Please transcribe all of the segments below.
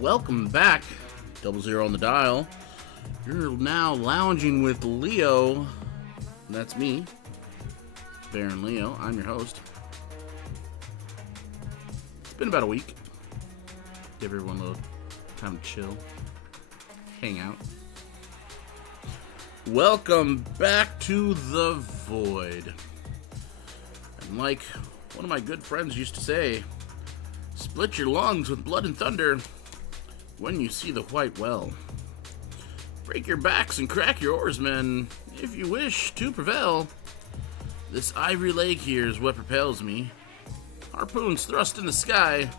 Welcome back, 00 on the dial. You're now lounging with Leo. That's me, Baron Leo. I'm your host. It's been about a week. Give everyone a little time to chill, hang out. Welcome back to the Void. And like one of my good friends used to say, split your lungs with blood and thunder when you see the white well. Break your backs and crack your oarsmen if you wish to prevail. This ivory leg here is what propels me. Harpoons thrust in the sky,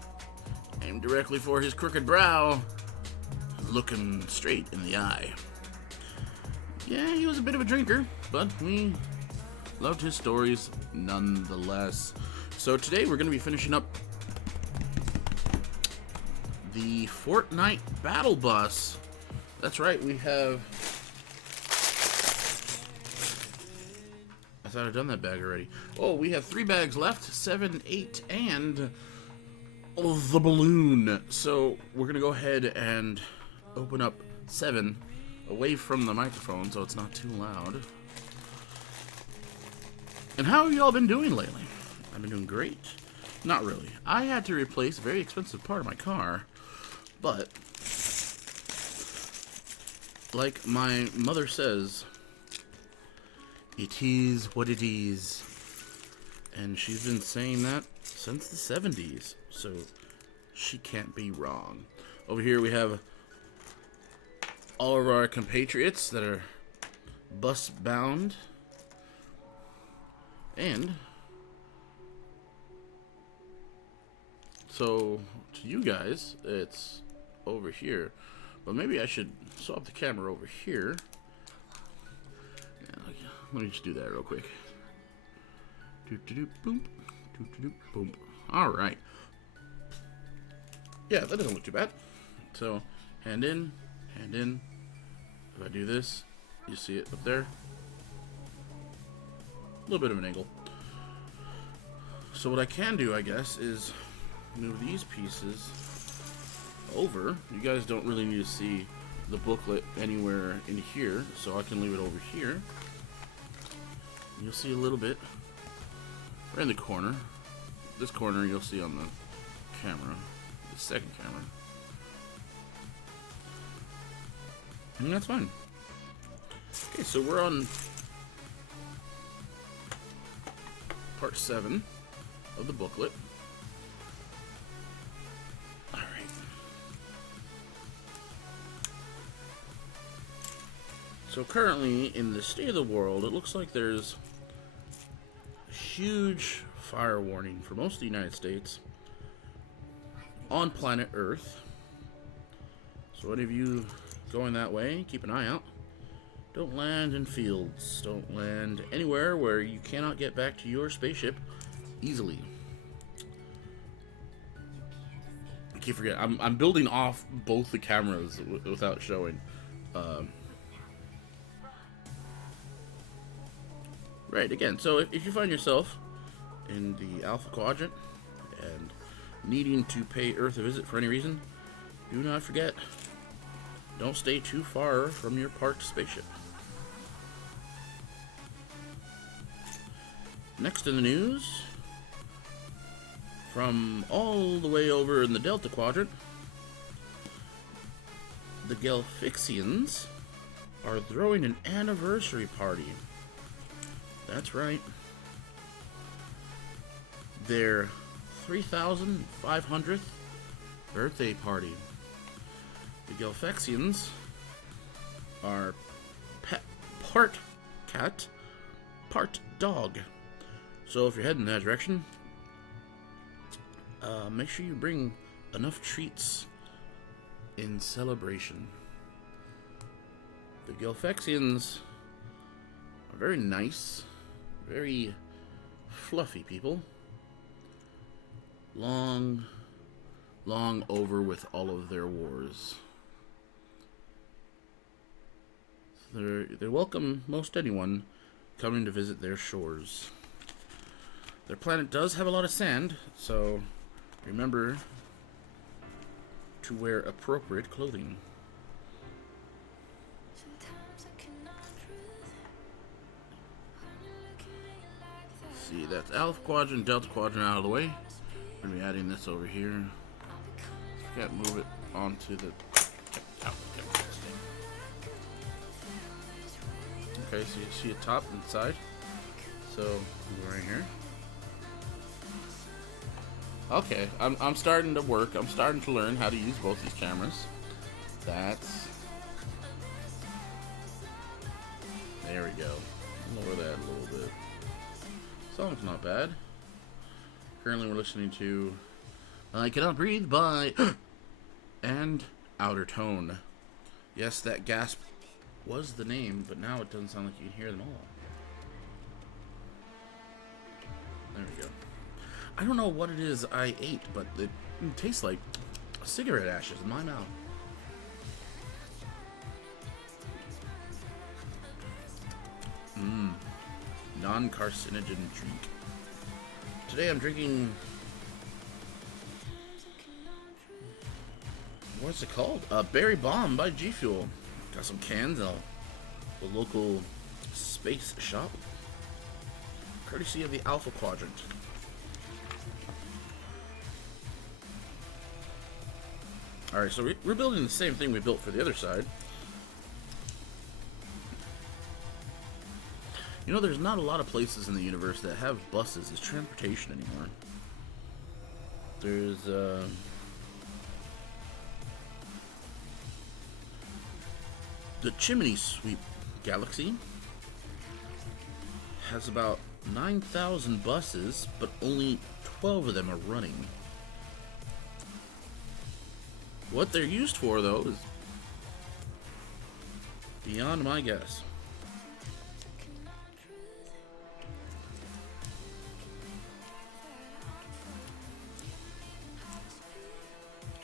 aimed directly for his crooked brow, look him straight in the eye. Yeah, he was a bit of a drinker, but we loved his stories nonetheless. So today we're going to be finishing up the Fortnite Battle Bus. That's right, we have... I thought I'd done that bag already. Oh, we have 3 bags left, 7, 8, and the balloon. So we're going to go ahead and open up 7 away from the microphone so it's not too loud. And how have y'all been doing lately? I've been doing great. Not really. I had to replace a very expensive part of my car. But, like my mother says, it is what it is. And she's been saying that since the 70s. So, she can't be wrong. Over here we have all of our compatriots that are bus bound. And so, to you guys, it's over here, but maybe I should swap the camera over here. Yeah, let me just do that real quick. Boom, boom. All right. Yeah, that doesn't look too bad. So, hand in, hand in. If I do this, you see it up there. A little bit of an angle. So what I can do, I guess, is move these pieces over. You guys don't really need to see the booklet anywhere in here, so I can leave it over here. You'll see a little bit right in the corner. This corner you'll see on the camera, the second camera. And that's fine. Okay, so we're on part 7 of the booklet. So currently, in the state of the world, it looks like there's a huge fire warning for most of the United States on planet Earth. So any of you going that way, keep an eye out. Don't land in fields. Don't land anywhere where you cannot get back to your spaceship easily. I keep forgetting. I'm building off both the cameras without showing. Right, again, so if you find yourself in the Alpha Quadrant and needing to pay Earth a visit for any reason, do not forget, don't stay too far from your parked spaceship. Next in the news, from all the way over in the Delta Quadrant, the Gelfixians are throwing an anniversary party. That's right. Their 3,500th birthday party. The Gelfixians are part cat, part dog. So if you're heading in that direction, make sure you bring enough treats in celebration. The Gelfixians are very nice. Very fluffy people. Long over with all of their wars. They welcome most anyone coming to visit their shores. Their planet does have a lot of sand, so remember to wear appropriate clothing. See, that's Alpha Quadrant, Delta Quadrant out of the way. We're going to be adding this over here. Can't move it onto the... Okay, so you see a top and side. So, right here. Okay, I'm starting to work. I'm starting to learn how to use both these cameras. That's... There we go. Lower that a little bit. Song's not bad. Currently we're listening to I Cannot Breathe by and Outer Tone. Yes, that gasp was the name, but now it doesn't sound like you can hear them all. There we go. I don't know what it is I ate, but it tastes like cigarette ashes in my mouth. Non-carcinogen drink. Today I'm drinking... What's it called? Berry Bomb by G Fuel. Got some cans at the local space shop. Courtesy of the Alpha Quadrant. Alright, so we're building the same thing we built for the other side. You know, there's not a lot of places in the universe that have buses as transportation anymore. There's, the Chimney Sweep Galaxy has about 9,000 buses, but only 12 of them are running. What they're used for, though, is beyond my guess.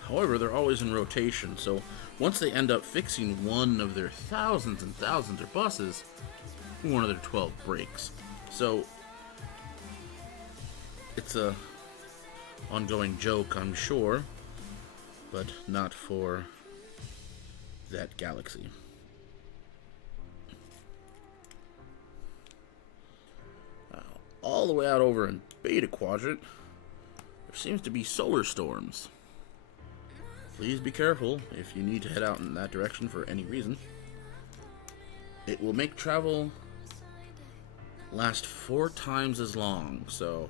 However, they're always in rotation, so once they end up fixing one of their thousands and thousands of buses, one of their 12 breaks. So, it's a ongoing joke, I'm sure, but not for that galaxy. All the way out over in Beta Quadrant, there seems to be solar storms. Please be careful if you need to head out in that direction for any reason. It will make travel last 4 times as long, so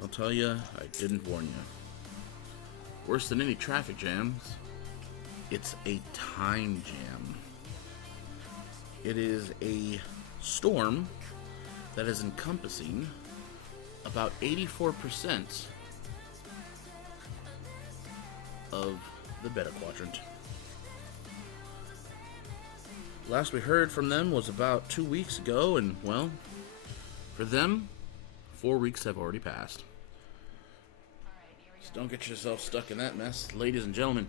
I'll tell you, I didn't warn you. Worse than any traffic jams, it's a time jam. It is a storm that is encompassing about 84% of the Beta Quadrant. Last we heard from them was about 2 weeks ago, and, well, for them, 4 weeks have already passed. So don't get yourself stuck in that mess. Ladies and gentlemen,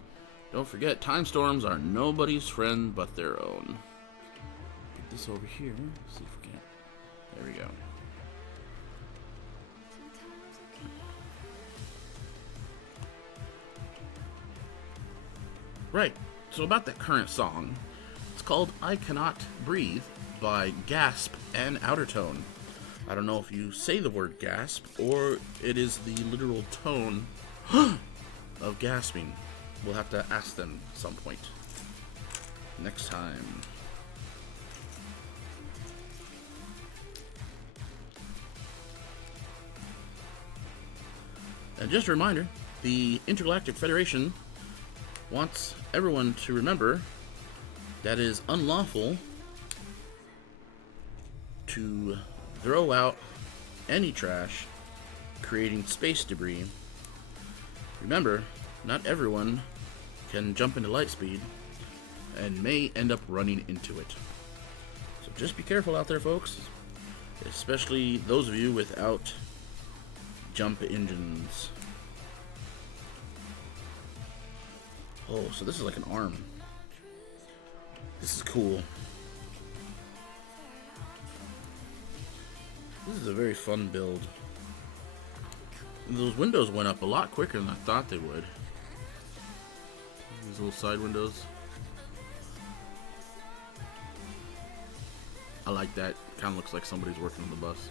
don't forget, time storms are nobody's friend but their own. Get this over here. See if we can. There we go. Right, so about that current song, it's called I Cannot Breathe by Gasp and Outer Tone. I don't know if you say the word gasp, or it is the literal tone of gasping. We'll have to ask them at some point. Next time. And just a reminder, the Intergalactic Federation wants everyone to remember that it is unlawful to throw out any trash creating space debris. Remember, not everyone can jump into light speed and may end up running into it. So just be careful out there, folks, especially those of you without jump engines. Oh, so this is like an arm. This is cool. This is a very fun build. And those windows went up a lot quicker than I thought they would. these little side windows. I like that. Kind of looks like somebody's working on the bus.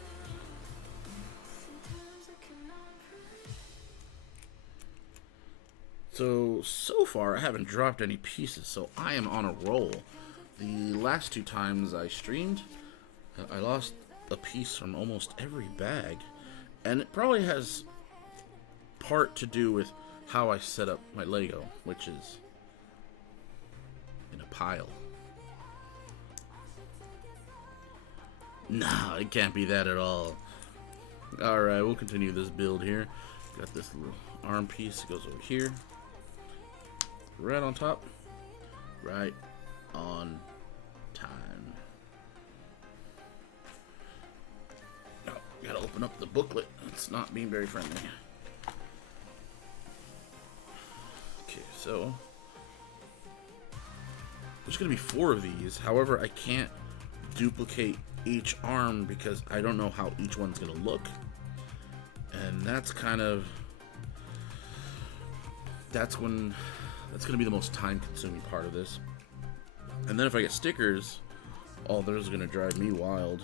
So far I haven't dropped any pieces, so I am on a roll. The last 2 times I streamed, I lost a piece from almost every bag, and it probably has part to do with how I set up my Lego, which is in a pile. No, it can't be that at all. Alright, we'll continue this build here. Got this little arm piece that goes over here. Right on top. Right on time. Oh, gotta open up the booklet. It's not being very friendly. Okay, so there's gonna be 4 of these. However, I can't duplicate each arm because I don't know how each one's gonna look, and that's gonna be the most time-consuming part of this. And then if I get stickers, oh, those are gonna drive me wild.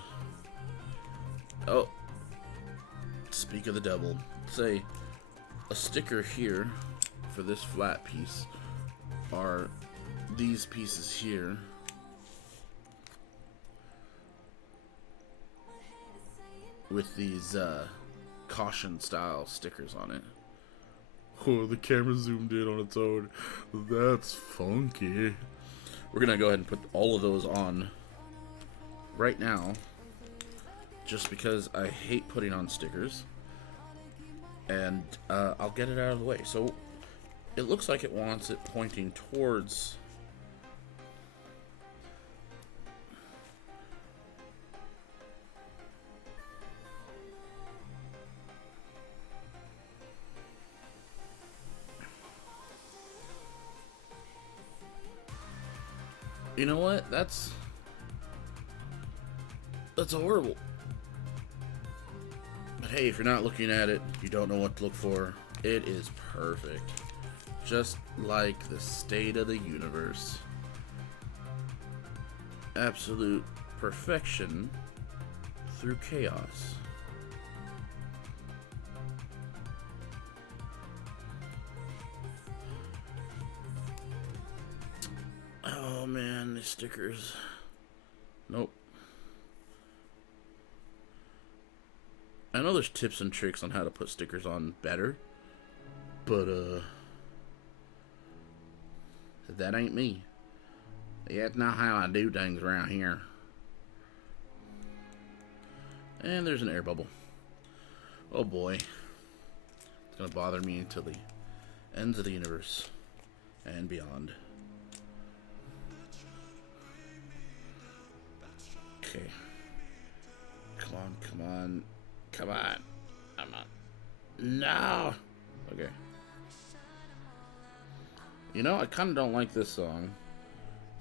Oh, speak of the devil. Say a sticker here for this flat piece are these pieces here. With these caution style stickers on it. Oh, the camera zoomed in on its own. That's funky. We're gonna go ahead and put all of those on right now, just because I hate putting on stickers, and I'll get it out of the way. So it looks like it wants it pointing towards you know what? That's horrible. But hey, if you're not looking at it, you don't know what to look for. It is perfect. Just like the state of the universe. Absolute perfection through chaos. Oh man, the stickers. Nope. I know there's tips and tricks on how to put stickers on better, but that ain't me. That's not how I do things around here. And there's an air bubble. Oh boy. It's gonna bother me until the ends of the universe and beyond. Okay. Come on, come on. Come on. I'm not. No! Okay. You know, I kind of don't like this song.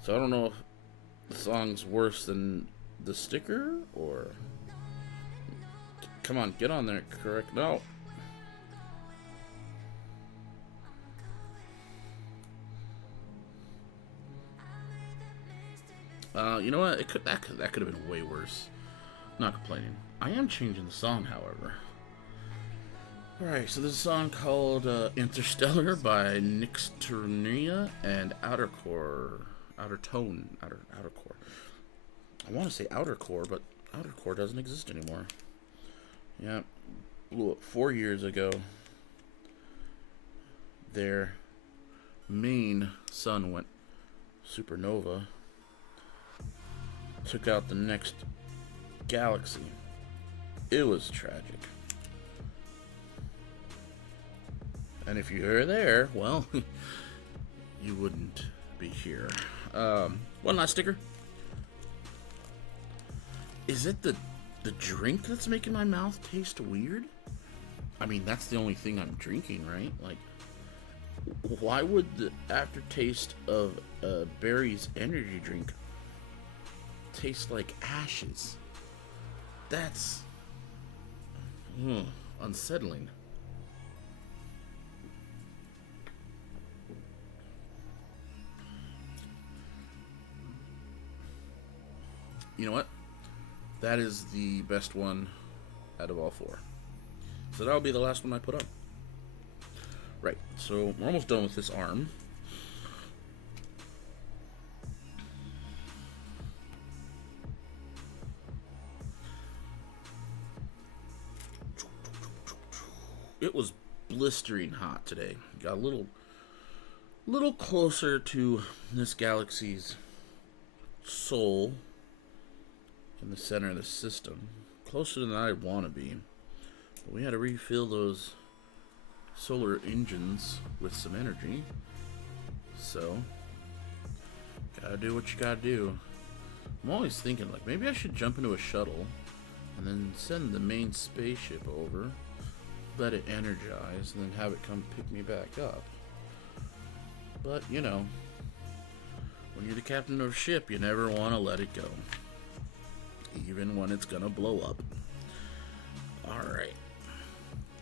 So I don't know if the song's worse than the sticker, or... Come on, get on there, correct? No. You know what? That could have been way worse. Not complaining. I am changing the song, however. Alright, so this is a song called Interstellar by Nixternia and Outer Core. Outer Core. I want to say Outer Core, but Outer Core doesn't exist anymore. Yeah, blew up 4 years ago. Their main sun went supernova. Took out the next galaxy. It was tragic. And if you were there, well, you wouldn't be here. One last sticker. Is it the drink that's making my mouth taste weird? I mean, that's the only thing I'm drinking, right? Like, why would the aftertaste of Barry's energy drink taste like ashes? That's unsettling. you know what? That is the best one out of all 4. So that'll be the last one I put up. Right, so we're almost done with this arm. It was blistering hot today. Got a little closer to this galaxy's soul in the center of the system. Closer than I want to be. But we had to refill those solar engines with some energy. So, gotta do what you gotta do. I'm always thinking, like, maybe I should jump into a shuttle and then send the main spaceship over, let it energize, and then have it come pick me back up. But, you know, when you're the captain of a ship, you never want to let it go. Even when it's gonna blow up. Alright.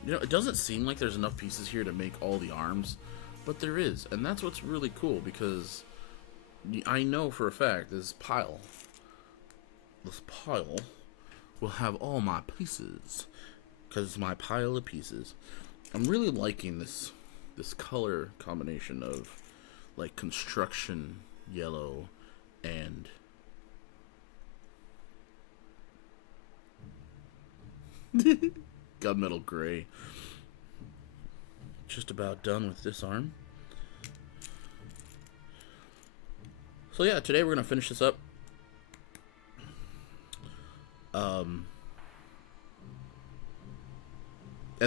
You know, it doesn't seem like there's enough pieces here to make all the arms, but there is. And that's what's really cool, because I know for a fact this pile will have all my pieces, because it's my pile of pieces. I'm really liking this color combination of, like, construction yellow and gunmetal gray. Just about done with this arm. So yeah, today we're gonna finish this up. And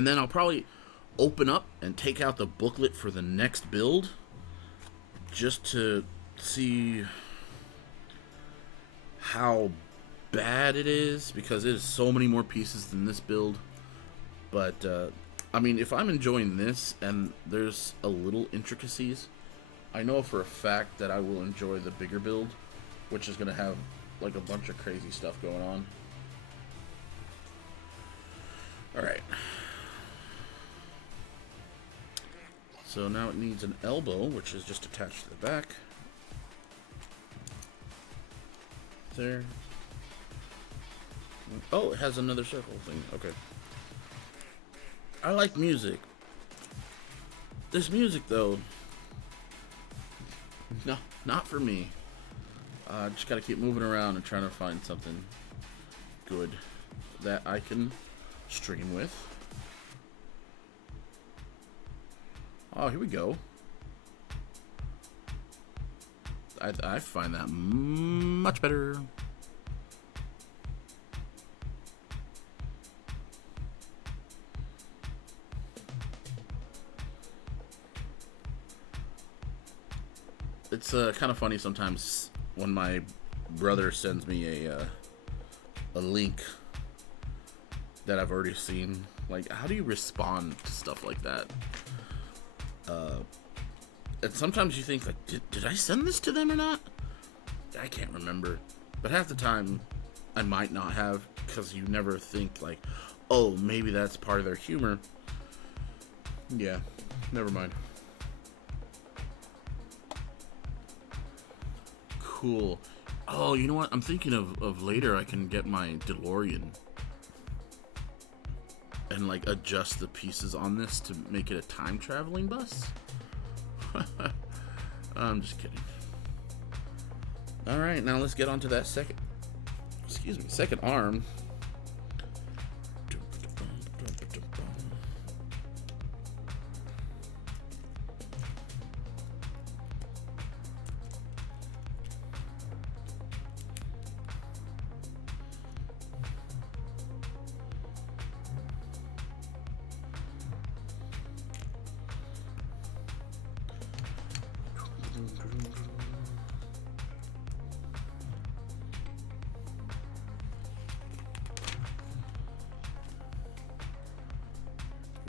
then I'll probably open up and take out the booklet for the next build, just to see how bad it is, because it is so many more pieces than this build. But I mean, if I'm enjoying this and there's a little intricacies, I know for a fact that I will enjoy the bigger build, which is gonna have like a bunch of crazy stuff going on. Alright, so now it needs an elbow, which is just attached to the back there. Oh, it has another circle thing. Okay. I like music. This music, though, no, not for me. Just gotta keep moving around and trying to find something good that I can stream with. Oh, here we go. I find that much better. It's kind of funny sometimes when my brother sends me a link that I've already seen. Like, how do you respond to stuff like that? And sometimes you think, like, did I send this to them or not? I can't remember. But half the time, I might not have, because you never think, like, oh, maybe that's part of their humor. Yeah, never mind. Cool. Oh, you know what? I'm thinking of later I can get my DeLorean and, like, adjust the pieces on this to make it a time-traveling bus. I'm just kidding. Alright, now let's get on to that second arm.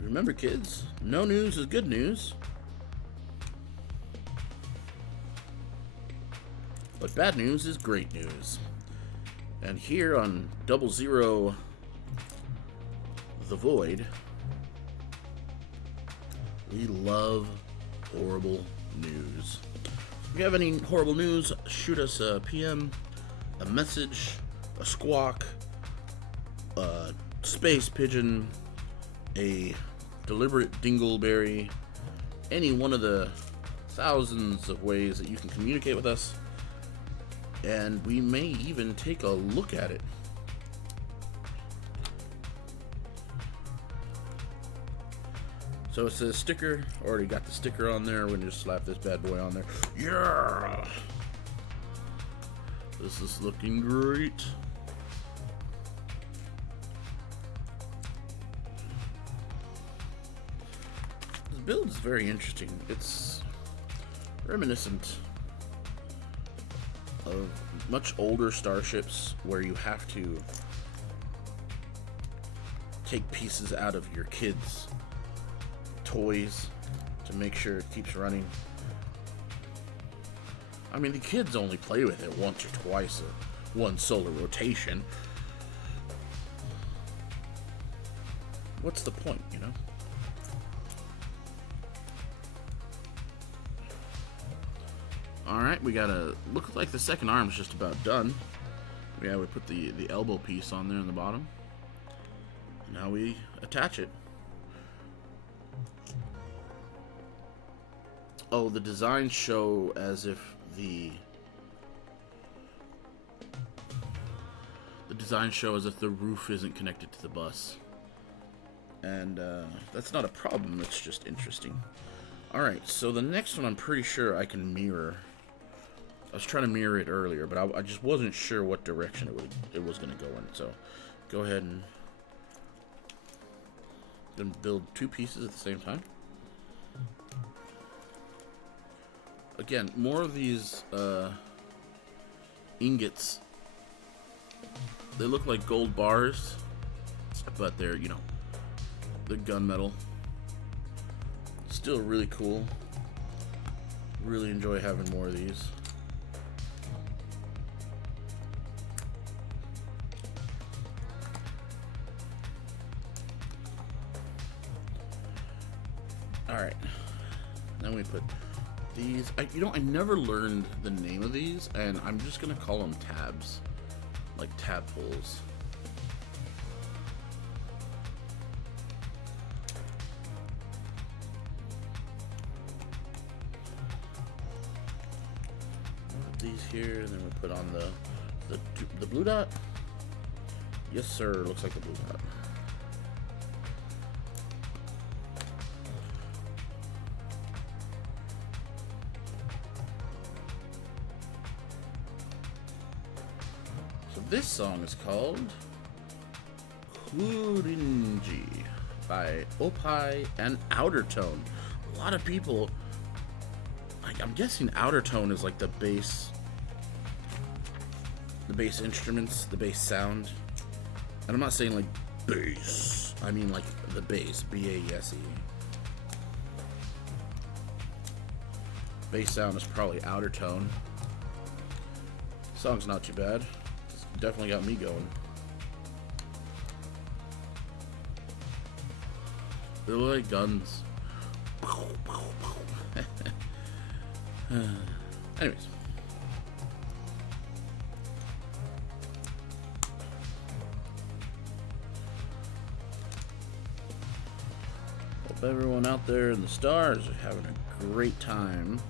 Remember, kids, no news is good news. But bad news is great news. And here on 00 The Void, we love horrible news. If you have any horrible news, shoot us a PM, a message a squawk, a space pigeon, a deliberate dingleberry, any one of the thousands of ways that you can communicate with us, and we may even take a look at it. So it says sticker. Already got the sticker on there. We're gonna just slap this bad boy on there. Yeah! This is looking great. This build is very interesting. It's reminiscent of much older starships where you have to take pieces out of your kids' toys to make sure it keeps running. I mean, the kids only play with it once or twice one solar rotation. What's the point, you know? Alright, we got a... Look like the second arm's just about done. Yeah, we put the elbow piece on there in the bottom. Now we attach it. Oh, the designs show as if the designs show as if the roof isn't connected to the bus. And that's not a problem, it's just interesting. Alright, so the next one I'm pretty sure I can mirror. I was trying to mirror it earlier, but I just wasn't sure what direction it was going to go in. So go ahead and then build two pieces at the same time. Again, more of these ingots. They look like gold bars, but they're, you know, they're gunmetal. Still really cool. Really enjoy having more of these. Alright. Then we put these. I never learned the name of these, and I'm just gonna call them tabs. Like tadpoles. Put these here, and then we put on the blue dot. Yes, sir. Looks like the blue dot. This song is called Kurinji by Opie and Outertone. A lot of people, like, I'm guessing Outertone is like the bass instruments, the bass sound. And I'm not saying like bass, I mean like the bass, B-A-S-E. Bass sound is probably Outertone. Song's not too bad. Definitely got me going. They look like guns. Anyways. Hope everyone out there in the stars are having a great time.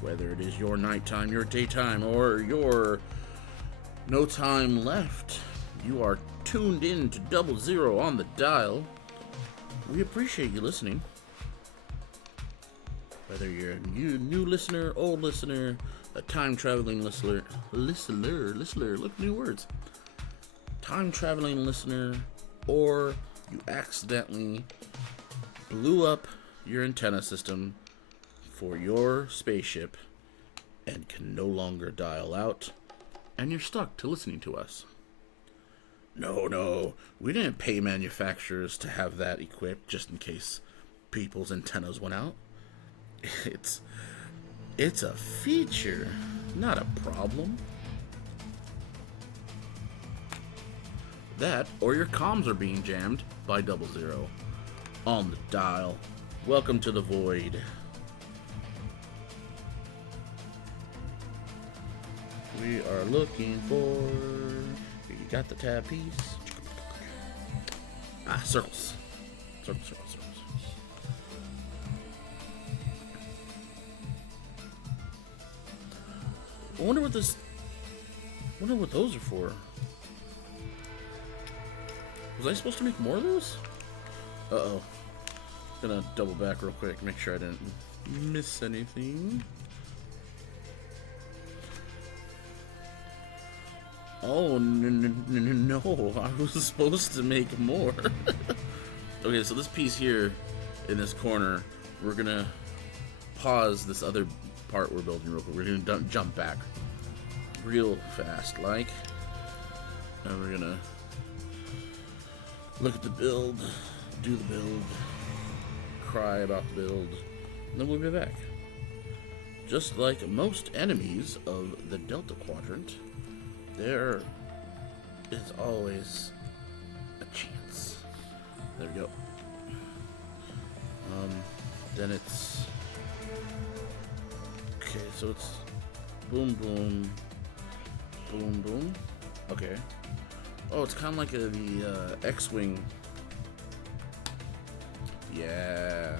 Whether it is your nighttime, your daytime, or your no time left. You are tuned in to 00 on the dial. We appreciate you listening. Whether you're a new listener, old listener, a time-traveling listener, look, new words. Time-traveling listener, or you accidentally blew up your antenna system for your spaceship and can no longer dial out, and you're stuck to listening to us. No, we didn't pay manufacturers to have that equipped just in case people's antennas went out. It's a feature, not a problem. That, or your comms are being jammed by 00 on the dial. Welcome to the void. we are looking for. You got the tab piece. Ah, circles. Circles. I wonder what those are for. Was I supposed to make more of those? Uh-oh. Gonna double back real quick, make sure I didn't miss anything. Oh, no, I was supposed to make more. Okay, so this piece here in this corner, we're gonna pause this other part we're building real quick. We're gonna jump back real fast, like, and we're gonna look at the build, do the build, cry about the build, and then we'll be back. Just like most enemies of the Delta Quadrant, there is always a chance. There we go. Then it's okay. So it's boom, boom, boom, boom. Okay. Oh, it's kind of like the X-wing. Yeah.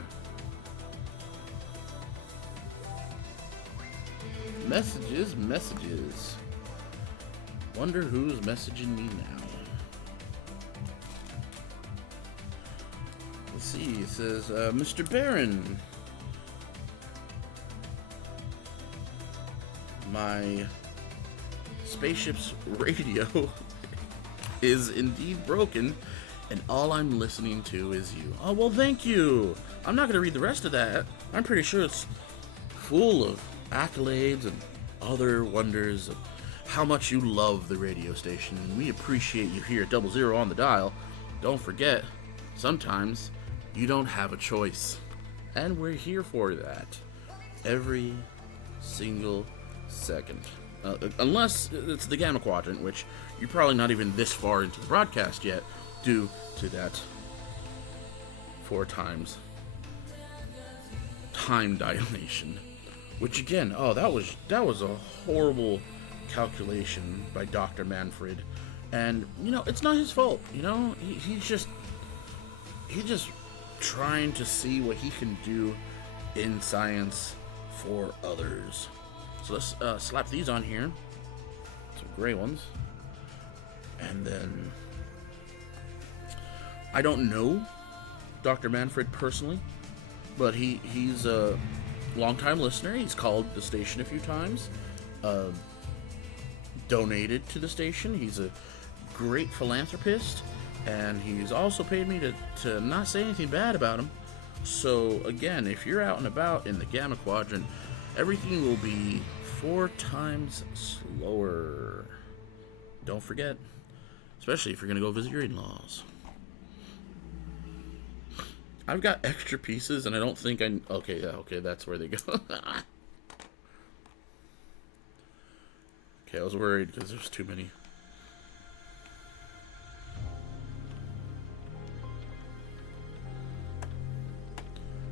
Messages. Wonder who's messaging me now. Let's see. It says, Mr. Barron. My spaceship's radio is indeed broken, and all I'm listening to is you. Oh, well, thank you. I'm not going to read the rest of that. I'm pretty sure it's full of accolades and other wonders of how much you love the radio station, and we appreciate you here at 00 on the dial. Don't forget, sometimes you don't have a choice, and we're here for that every single second. Unless it's the Gamma Quadrant, which you're probably not even this far into the broadcast yet, due to that 4 times time dilation. Which again, oh, that was a horrible calculation by Dr. Manfred, and you know it's not his fault. You know he's just trying to see what he can do in science for others. So let's slap these on here, some gray ones, and then I don't know Dr. Manfred personally, but he's a longtime listener. He's called the station a few times, donated to the station. He's a great philanthropist, and he's also paid me to not say anything bad about him. So again, if you're out and about in the Gamma Quadrant, everything will be 4 times slower. Don't forget, especially if you're gonna go visit your in-laws. I've got extra pieces, and I don't think I... Okay, yeah, okay, that's where they go. Okay, I was worried because there's too many.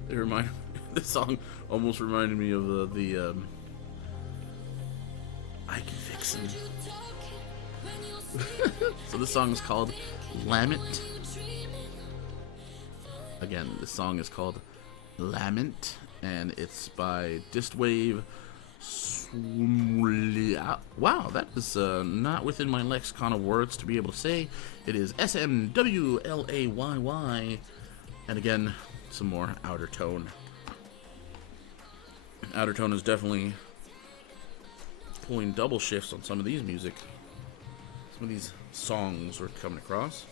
They remind... This song almost reminded me of the I Can Fix Him. So this song is called Lament. Again, this song is called Lament, and it's by Distwave. Wow, that is not within my lexicon of words to be able to say. It is SMWLAYY. And again, some more outer tone. Outer tone is definitely pulling double shifts on some of these music. Some of these songs we're coming across.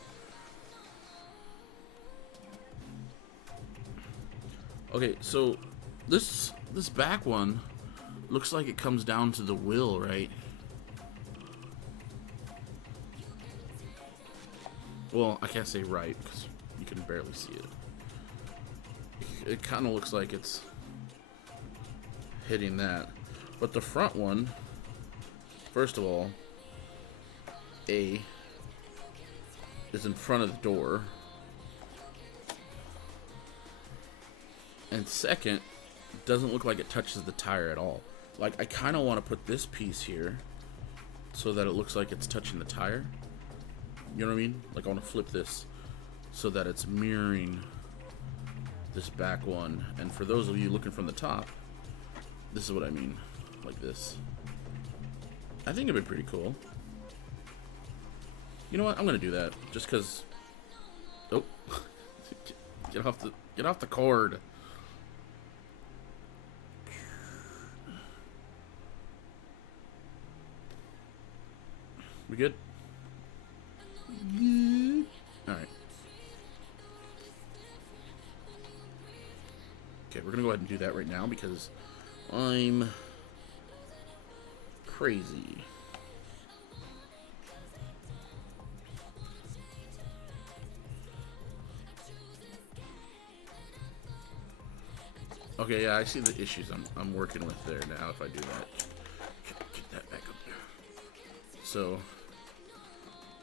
Okay, so this back one looks like it comes down to the will, right? Well, I can't say right because you can barely see it. It kind of looks like it's hitting that. But the front one, first of all, A is in front of the door. And second, it doesn't look like it touches the tire at all. Like, I kind of want to put this piece here so that it looks like it's touching the tire. You know what I mean? Like I want to flip this so that it's mirroring this back one. And for those of you looking from the top, this is what I mean, like this. I think it'd be pretty cool. You know what? I'm gonna do that just because. Oh, get off the cord. We good? All right. Okay, we're gonna go ahead and do that right now because I'm crazy. Okay, yeah, I see the issues I'm working with there now if I do that. Get that back up there. So,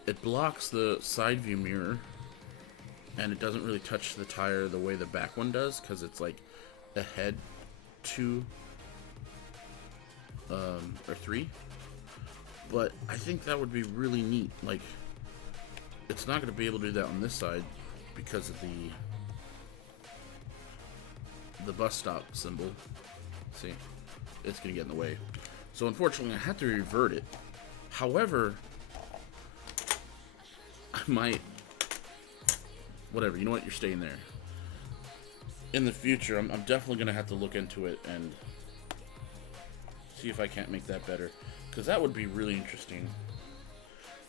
it blocks the side view mirror, and it doesn't really touch the tire the way the back one does, because it's like ahead 2 or 3. But I think that would be really neat. Like, it's not going to be able to do that on this side because of the bus stop symbol. See, it's going to get in the way. So unfortunately, I had to revert it. However, I might. Whatever. You know what? You're staying there. In the future, I'm definitely going to have to look into it and see if I can't make that better, because that would be really interesting.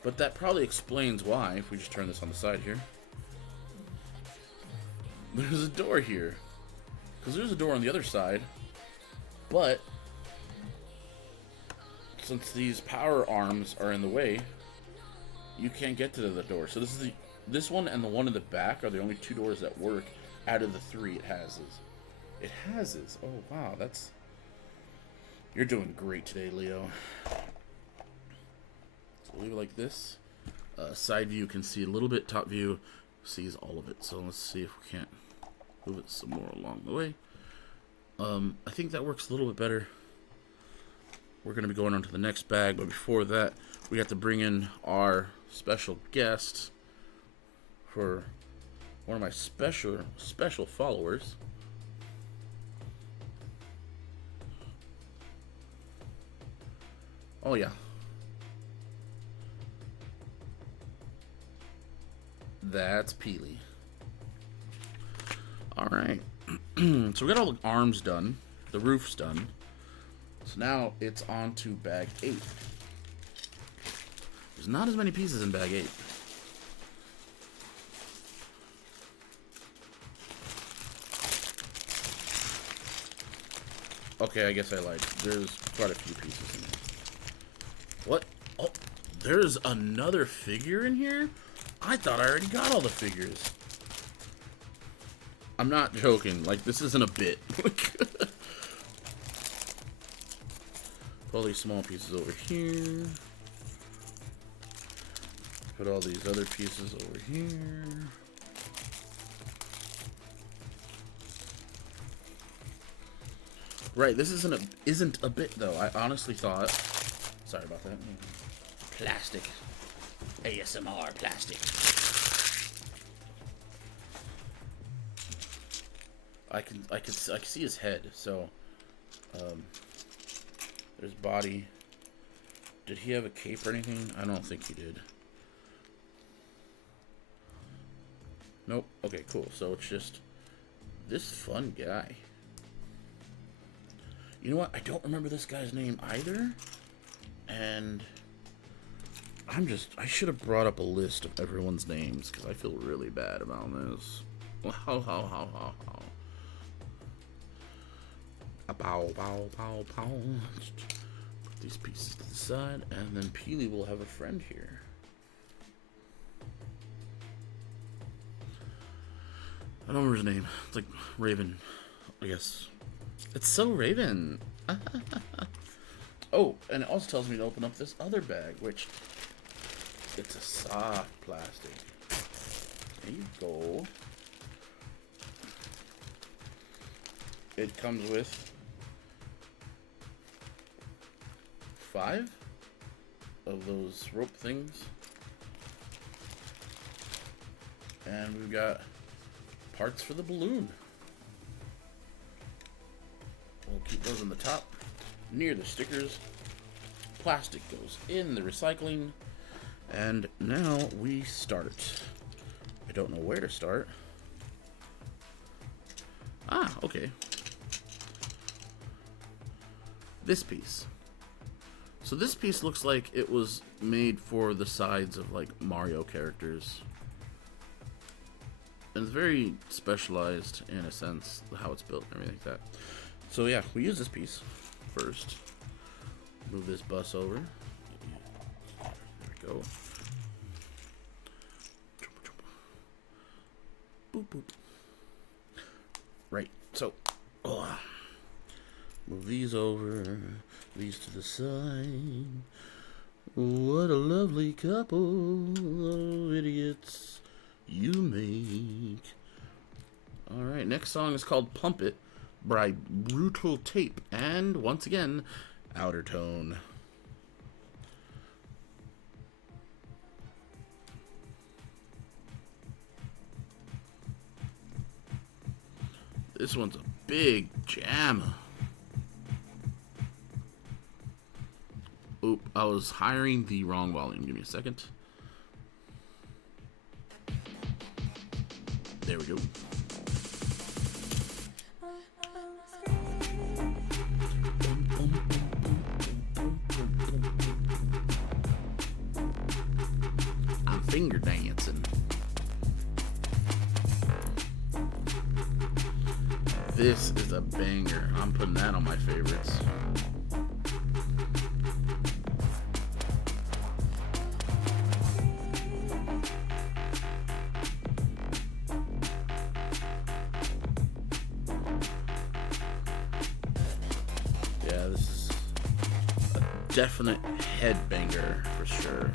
But that probably explains why, if we just turn this on the side here, there's a door here. Because there's a door on the other side, but since these power arms are in the way, you can't get to the door. So this one and the one in the back are the only 2 doors that work out of the 3 it has. It has this. Oh wow, you're doing great today, Leo. So leave it like this. Side view can see a little bit. Top view sees all of it. So let's see if we can't move it some more along the way. I think that works a little bit better. We're going to be going on to the next bag, but before that, we have to bring in our special guest for one of my special followers. Oh yeah. That's Peely. Alright. So we got all the arms done. The roof's done. So now it's on to bag 8. There's not as many pieces in bag 8. Okay, I guess I lied. There's quite a few pieces in there. What? Oh, there's another figure in here? I thought I already got all the figures. I'm not joking. Like, this isn't a bit. Put all these small pieces over here. Put all these other pieces over here. Right, this isn't a bit though. I honestly thought. Sorry about that. Plastic. ASMR plastic. I can see his head. So, there's body. Did he have a cape or anything? I don't think he did. Nope. Okay, cool. So it's just this fun guy. You know what? I don't remember this guy's name either. And I should have brought up a list of everyone's names because I feel really bad about this. How. A bow. Put these pieces to the side, and then Peely will have a friend here. I don't remember his name. It's like Raven, I guess. It's so Raven. Oh, and it also tells me to open up this other bag, which it's a soft plastic. There you go. It comes with 5 of those rope things. And we've got parts for the balloon. We'll keep those on the top, near the stickers. Plastic goes in the recycling. And now we start. I don't know where to start. Ah, okay. This piece. So this piece looks like it was made for the sides of like Mario characters. And it's very specialized in a sense, how it's built and everything like that. So yeah, we use this piece first. Move this bus over. There we go. Boop, boop. Right, so move these over, these to the side. What a lovely couple of idiots you make. Alright, next song is called Pump It by Brutal Tape, and once again, outer tone. This one's a big jam. Oop, I was hiring the wrong volume. Give me a second. There we go. I'm finger dancing. This is a banger. I'm putting that on my favorites. Yeah, this is a definite headbanger for sure.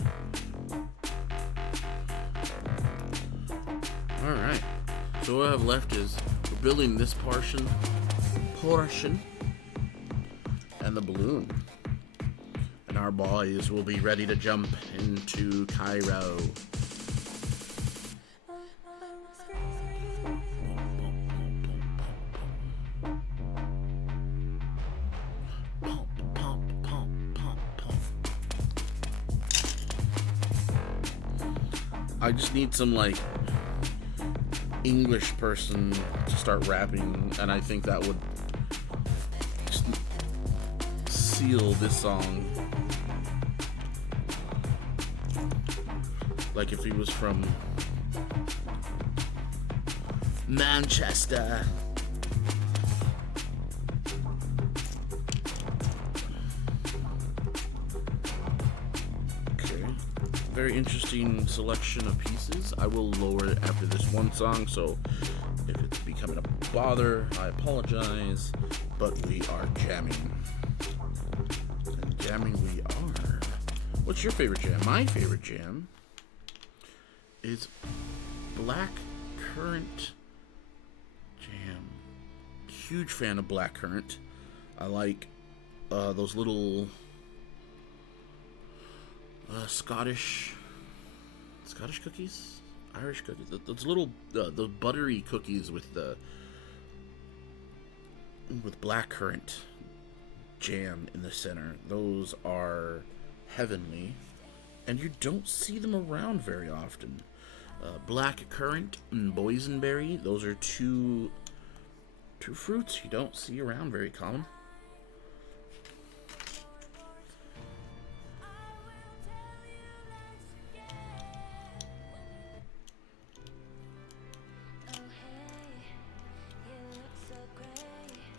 Alright, so what I have left is we're building this portion and the balloon. And our boys will be ready to jump into Cairo. I just need some like English person to start rapping, and I think that would just seal this song. Like if he was from Manchester. Very interesting selection of pieces. I will lower it after this one song, so if it's becoming a bother, I apologize, but we are jamming. And jamming we are. What's your favorite jam? My favorite jam is Black Currant Jam. Huge fan of Black Currant. I like those little Scottish cookies, Irish cookies. Those little the buttery cookies with blackcurrant jam in the center. Those are heavenly, and you don't see them around very often. Blackcurrant and boysenberry. Those are two fruits you don't see around very common.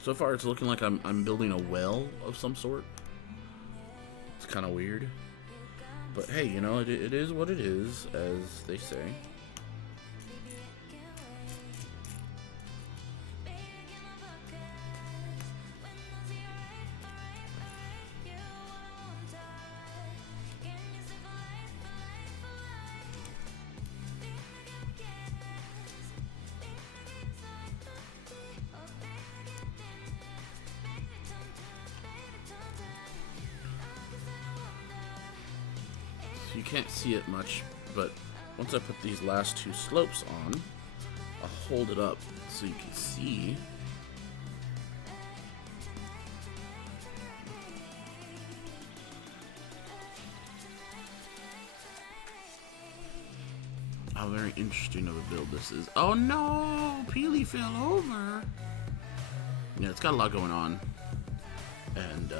So far, it's looking like I'm building a well of some sort. It's kind of weird. But hey, you know, it is what it is, as they say. you can't see it much, but once I put these last two slopes on, I'll hold it up so you can see. How very interesting of a build this is. Oh no! Peely fell over! Yeah, it's got a lot going on. And,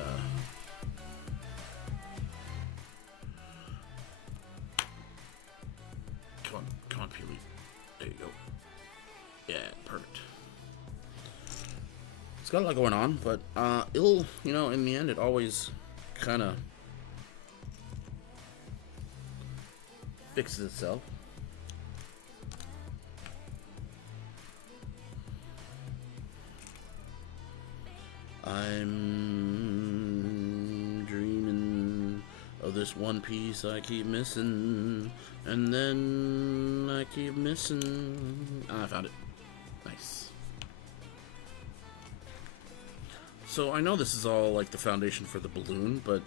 Come on, Peely. There you go. Yeah, perfect. It's got a lot going on, but, it'll, you know, in the end, it always kind of fixes itself. I'm dreaming of this one piece I keep missing, and then I keep missing. Ah, I found it. Nice. So I know this is all like the foundation for the balloon, but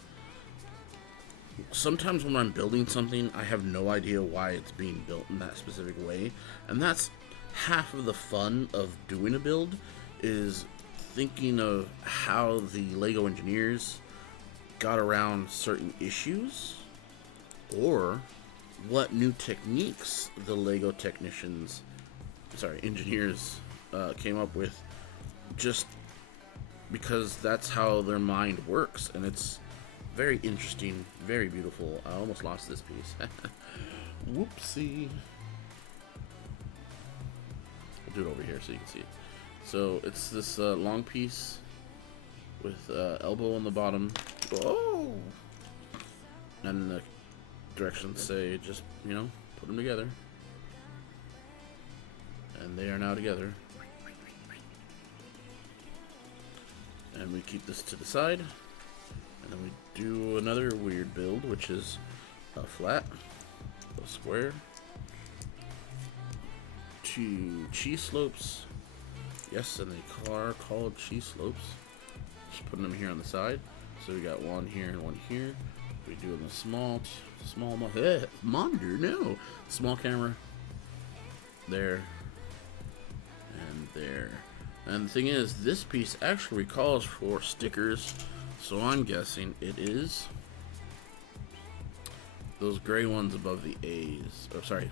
sometimes when I'm building something, I have no idea why it's being built in that specific way, and that's half of the fun of doing a build, is thinking of how the LEGO engineers got around certain issues, or what new techniques the LEGO engineers came up with, just because that's how their mind works, and it's very interesting, very beautiful. I almost lost this piece. Whoopsie. I'll do it over here so you can see it. So it's this long piece with elbow on the bottom. Oh! And the directions say just, you know, put them together. And they are now together. And we keep this to the side. And then we do another weird build, which is a flat, a square, 2 cheese slopes. Yes, and they are called cheese slopes. Just putting them here on the side. So we got one here and one here. We do in the small monitor, no. Small camera. There. And there. And the thing is, this piece actually calls for stickers. So I'm guessing it is those gray ones above the A's. Oh, sorry.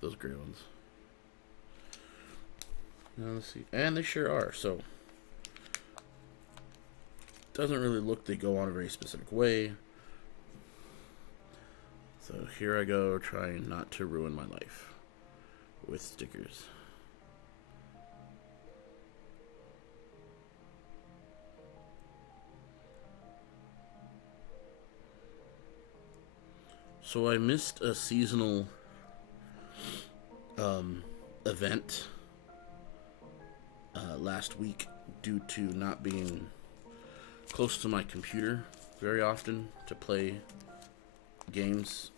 Those gray ones. Now let's see. And they sure are. So doesn't really look they go on a very specific way. So here I go, trying not to ruin my life with stickers. So I missed a seasonal event last week due to not being close to my computer very often to play games,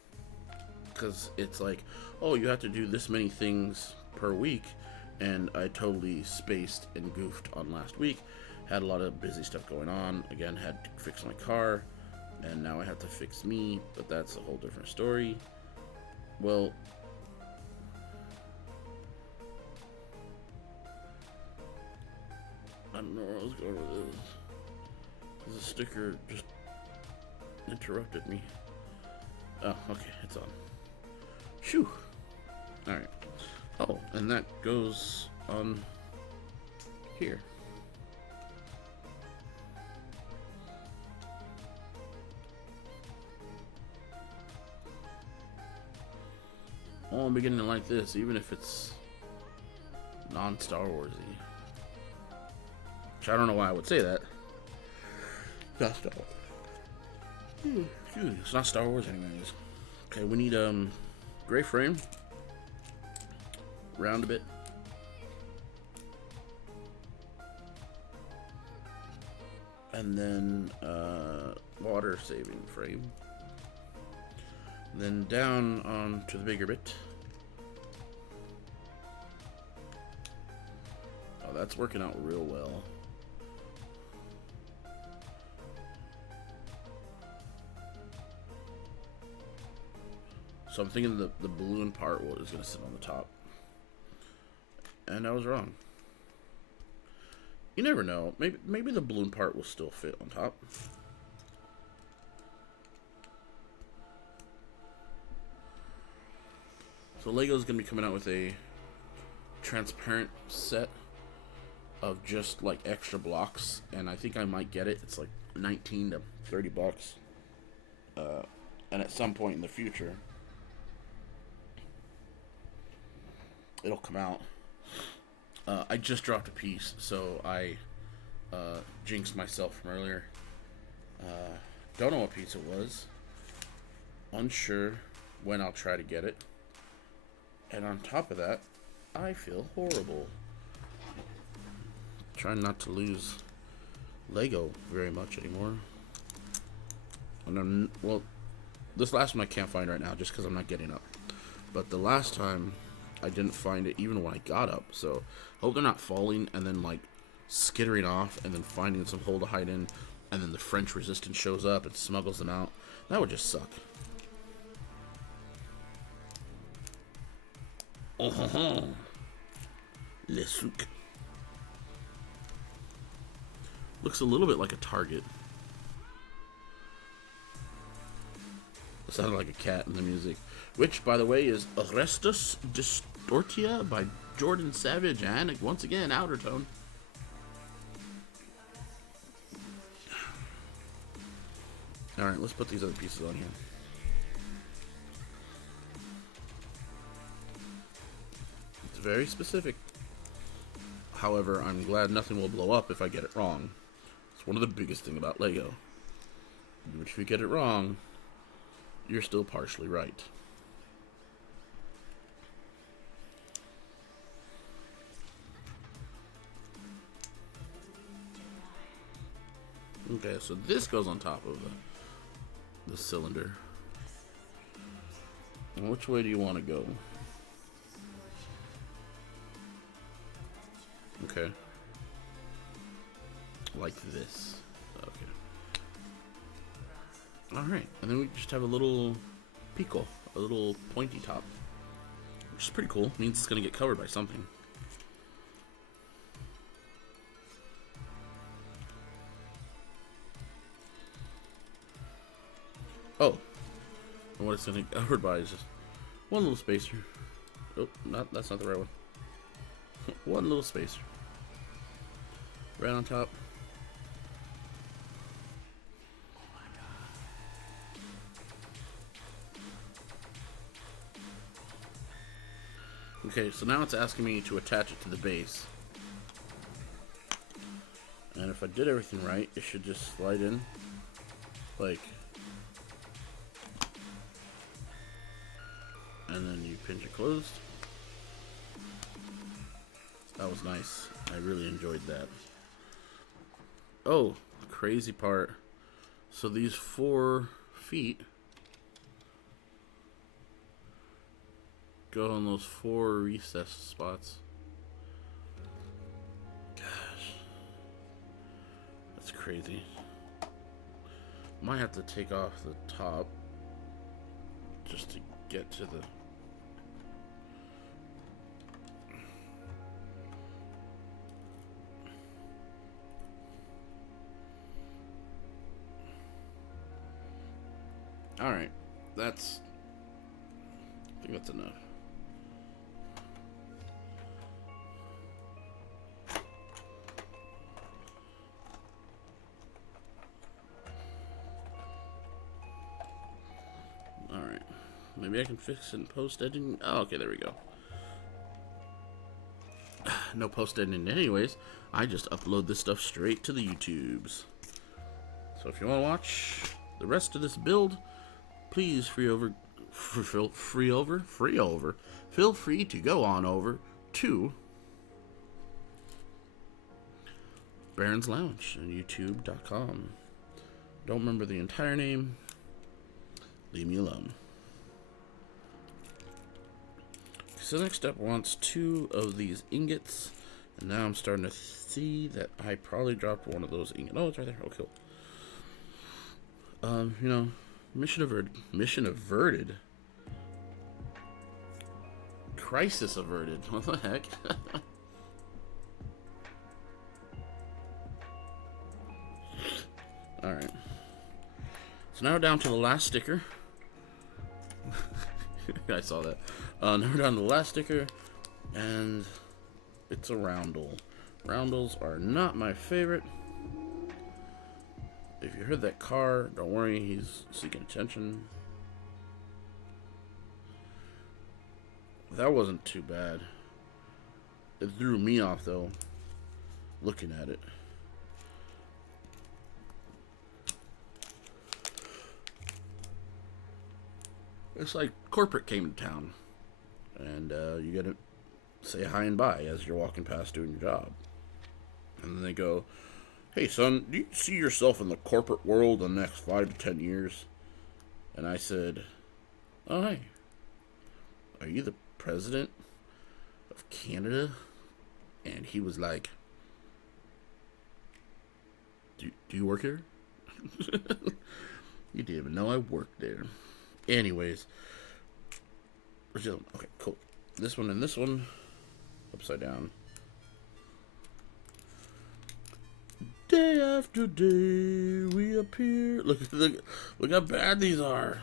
because it's like, oh, you have to do this many things per week, and I totally spaced and goofed on last week. Had a lot of busy stuff going on. Again, had to fix my car, and now I have to fix me, but that's a whole different story. Well, I don't know where I was going with this. The sticker just interrupted me. Oh, okay, it's on. Shoo! Alright. Oh, and that goes on here. Oh, I'm beginning to like this, even if it's non-Star Wars-y. Which I don't know why I would say that. Not Star Wars. It's not Star Wars anyways. Okay, we need gray frame. Round a bit. And then water saving frame. And then down onto the bigger bit. Oh, that's working out real well. So I'm thinking the balloon part is going to sit on the top. And I was wrong. You never know. Maybe the balloon part will still fit on top. So Lego's going to be coming out with a transparent set of just like extra blocks, and I think I might get it. It's like 19 to 30 bucks. And at some point in the future, it'll come out. I just dropped a piece, so I jinxed myself from earlier. Don't know what piece it was. Unsure when I'll try to get it. And on top of that, I feel horrible. Trying not to lose Lego very much anymore. And well, this last one I can't find right now just because I'm not getting up. But the last time I didn't find it even when I got up. So hope they're not falling and then like skittering off and then finding some hole to hide in, and then the French resistance shows up and smuggles them out. That would just suck. Oh, Le Souk. Looks a little bit like a target. It sounded like a cat in the music. Which, by the way, is Arrestus Distortia by Jordan Savage and, once again, Outer Tone. Alright, let's put these other pieces on here. It's very specific. However, I'm glad nothing will blow up if I get it wrong. It's one of the biggest things about Lego. If you get it wrong, you're still partially right. Okay, so this goes on top of the cylinder. And which way do you want to go? Okay. Like this. Okay. Alright, and then we just have a little pico, a little pointy top. Which is pretty cool. Means it's going to get covered by something. Oh. And what it's going to get covered by is just one little spacer. Oh, that's not the right one. One little spacer. Right on top. Okay, so now it's asking me to attach it to the base. And if I did everything right, it should just slide in like, and then you pinch it closed. That was nice. I really enjoyed that. Oh, crazy part. So these 4 feet go on those 4 recess spots. Gosh. That's crazy. Might have to take off the top just to get to the... Alright, I think that's enough. Alright, maybe I can fix it in post-editing. Oh, okay, there we go. No post-editing anyways. I just upload this stuff straight to the YouTubes. So if you want to watch the rest of this build, please feel free to go on over to Baron's Lounge on YouTube.com. Don't remember the entire name. Leave me alone. So next up wants 2 of these ingots, and now I'm starting to see that I probably dropped one of those ingots. Oh, it's right there. Oh, cool. You know, mission averted. Crisis averted. What the heck? Alright. So now we're down to the last sticker. I saw that. Now we're down to the last sticker. And it's a roundel. Roundels are not my favorite. If you heard that car, don't worry, he's seeking attention. That wasn't too bad. It threw me off, though, looking at it. It's like corporate came to town, and you gotta say hi and bye as you're walking past doing your job. And then they go, "Hey, son, do you see yourself in the corporate world in the next 5 to 10 years?" And I said, "Oh, hey, are you the president of Canada?" And he was like, do you work here?" You didn't even know I worked there. Anyways. Okay, cool. This one and this one. Upside down. Day after day, we appear. Look how bad these are.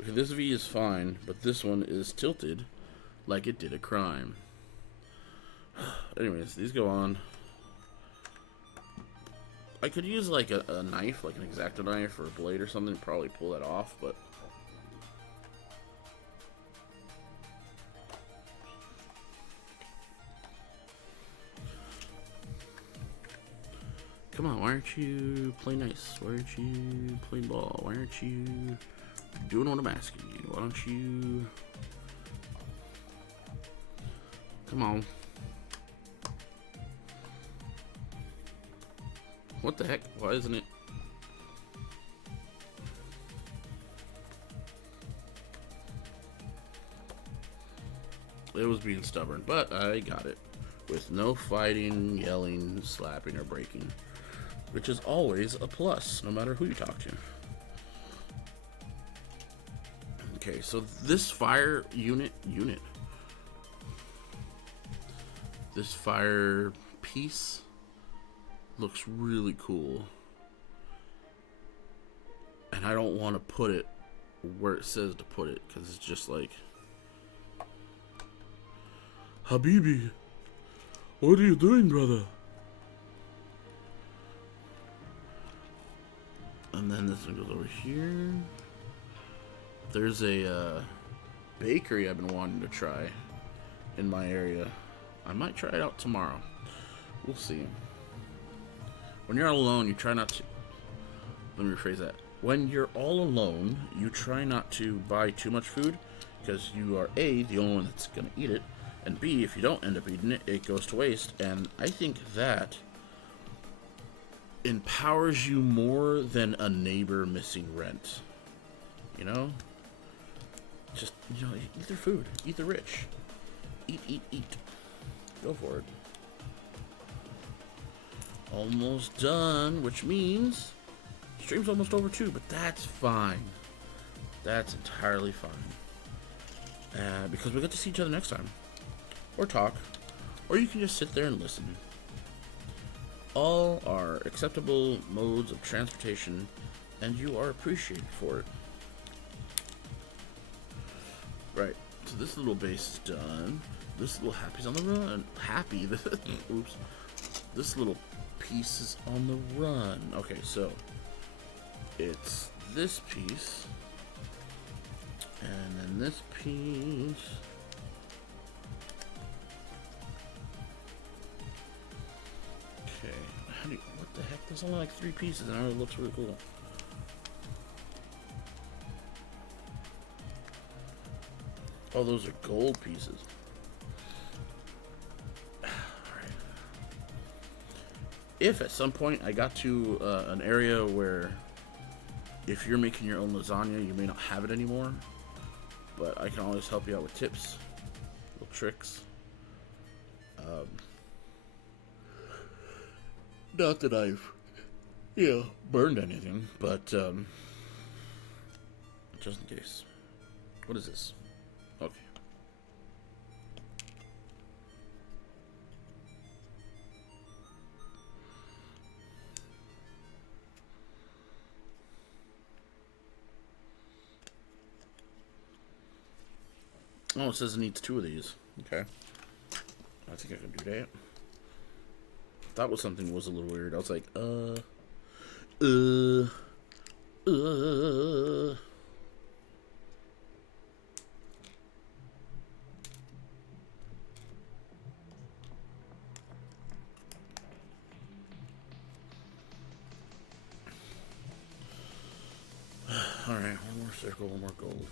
Okay, this V is fine, but this one is tilted like it did a crime. Anyways, these go on. I could use like a knife, like an X-Acto knife or a blade or something, to probably pull that off, but come on, why aren't you playing nice? Why aren't you playing ball? Why aren't you doing what I'm asking you? Why don't you... Come on. What the heck? Why isn't it? It was being stubborn, but I got it. With no fighting, yelling, slapping, or breaking. Which is always a plus, no matter who you talk to. Okay, so this fire this fire piece looks really cool. And I don't want to put it where it says to put it, because it's just like, Habibi, what are you doing, brother? And then this one goes over here. There's a bakery I've been wanting to try in my area. I might try it out tomorrow. We'll see. When you're all alone, you try not to... Let me rephrase that. When you're all alone, you try not to buy too much food, because you are A, the only one that's going to eat it, and B, if you don't end up eating it, it goes to waste. And I think that empowers you more than a neighbor missing rent. You know? Just, you know, eat their food. Eat the rich. Eat, eat, eat. Go for it. Almost done, which means stream's almost over too, but that's fine. That's entirely fine. Because we get to see each other next time. Or talk. Or you can just sit there and listen. All are acceptable modes of transportation, and you are appreciated for it. Right, so this little base is done. This little happy's on the run. Happy, oops. This little piece is on the run. Okay, so it's this piece, and then this piece. Okay, what the heck? There's only like 3 pieces, and it looks really cool. Oh, those are gold pieces. If at some point I got to an area where if you're making your own lasagna, you may not have it anymore, but I can always help you out with tips, little tricks. Not that I've, burned anything, but just in case. What is this? Okay. Oh, it says it needs 2 of these. Okay. I think I can do that. That was something that was a little weird. I was like, Alright, one more circle, one more gold.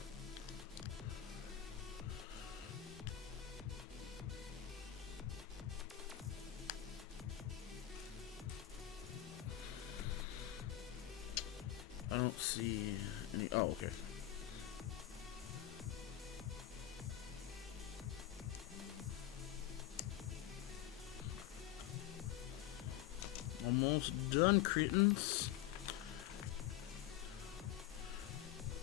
I don't see any. Oh, okay. Almost done, cretins.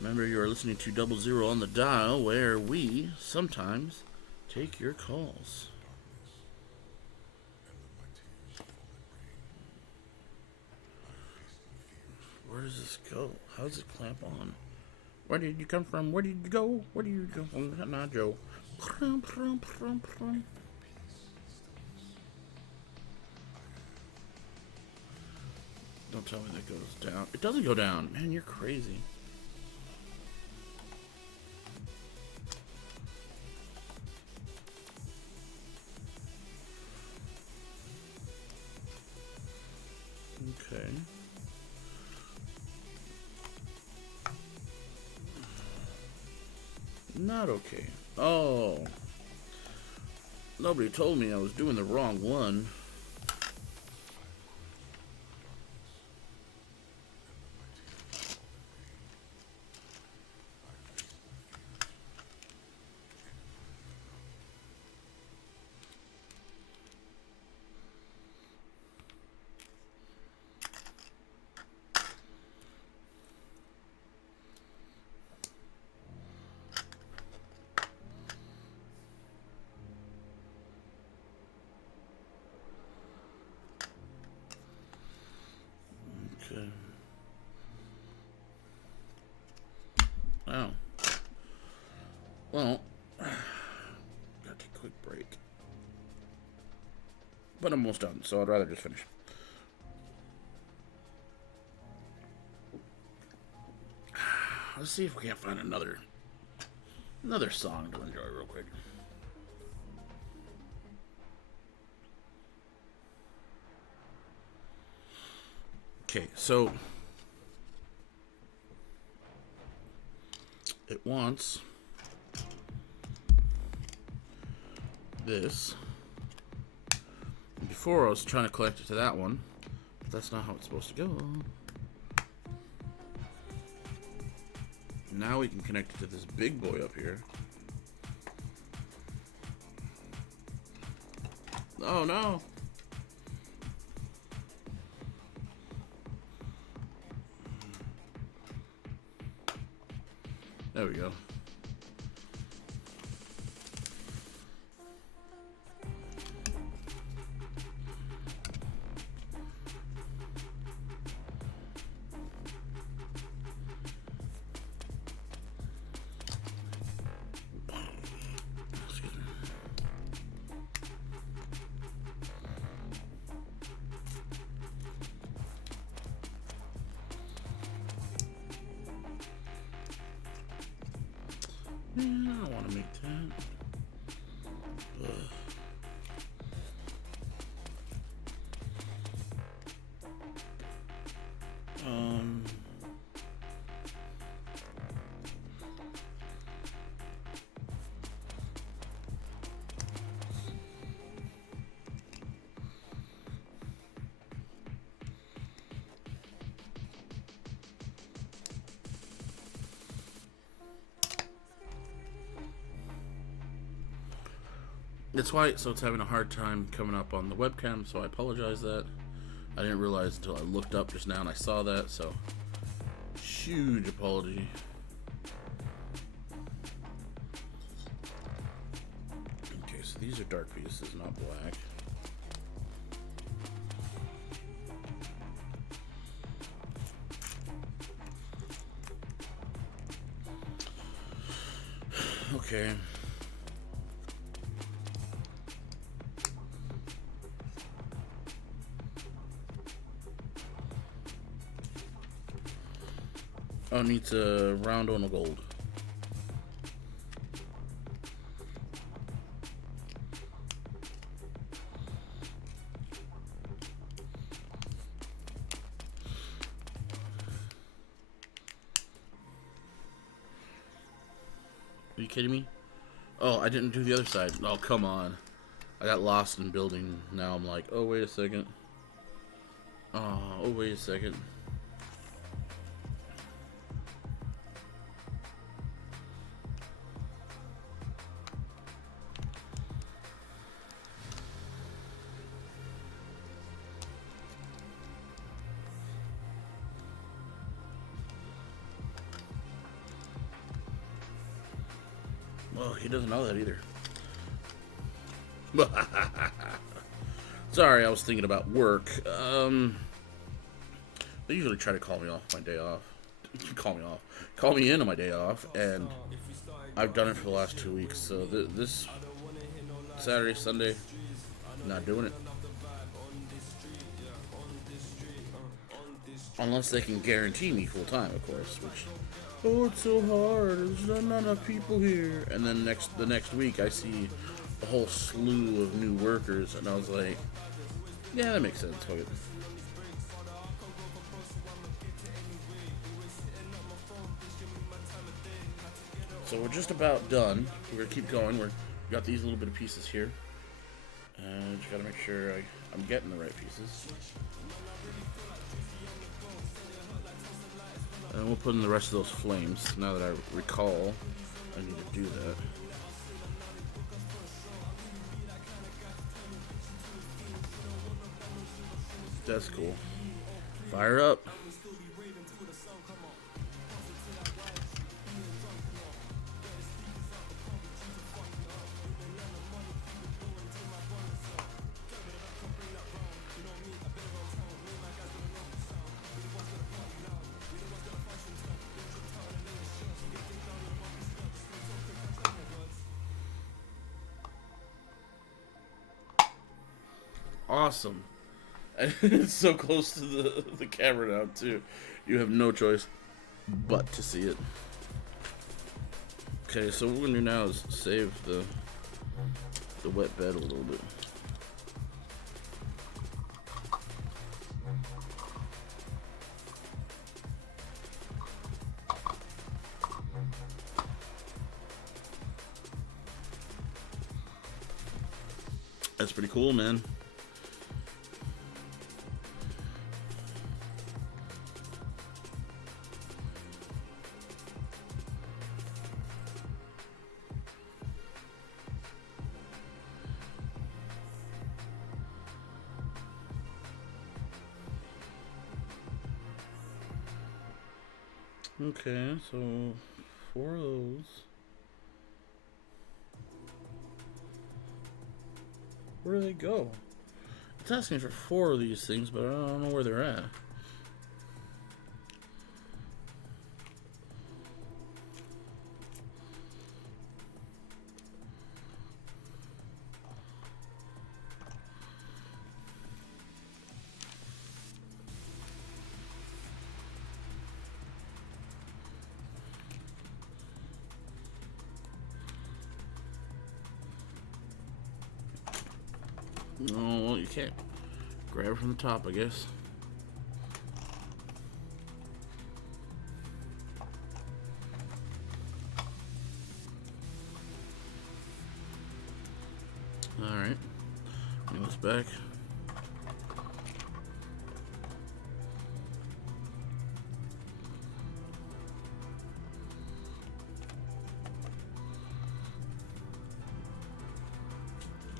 Remember, you are listening to 00 on the dial, where we sometimes take your calls. Where does this go? How does it clamp on? Where did you come from? Where did you go? Where do you go? Not Joe. Don't tell me that goes down. It doesn't go down. Man, you're crazy. Okay. Not okay. Oh. Nobody told me I was doing the wrong one. Okay. Oh. Well, gotta take a quick break. But I'm almost done, so I'd rather just finish. Let's see if we can't find another song to enjoy real quick. Okay, so it wants this. Before I was trying to connect it to that one, but that's not how it's supposed to go. Now we can connect it to this big boy up here. Oh no! There we go. I don't want to make that. Ugh. That's why, so it's having a hard time coming up on the webcam, so I apologize that. I didn't realize until I looked up just now and I saw that, so huge apology. Okay, so these are dark pieces, not black. Okay. Oh, it needs a round on a gold. Are you kidding me? Oh, I didn't do the other side. Oh, come on. I got lost in building. Now I'm like, oh, wait a second. Oh, wait a second. Well, he doesn't know that either. Sorry, I was thinking about work. They usually try to call me off my day off. Call me off. Call me in on my day off, and I've done it for the last 2 weeks. So this Saturday, Sunday, not doing it. Unless they can guarantee me full time, of course. Which, oh, it's so hard. There's not enough people here. And then the next week, I see a whole slew of new workers, and I was like, yeah, that makes sense. Fuck it. So we're just about done. We're gonna keep going. We got these little bit of pieces here. Just gotta make sure I'm getting the right pieces. And we'll put in the rest of those flames. Now that I recall, I need to do that. That's cool. Fire up. Awesome. And it's so close to the camera now too. You have no choice but to see it. Okay, so what we're gonna do now is save the wet bed a little bit. That's pretty cool, man. Okay, so 4 of those. Where do they go? It's asking for 4 of these things, but I don't know where they're at. Oh, well, you can't grab it from the top, I guess. Alright. Bring this back.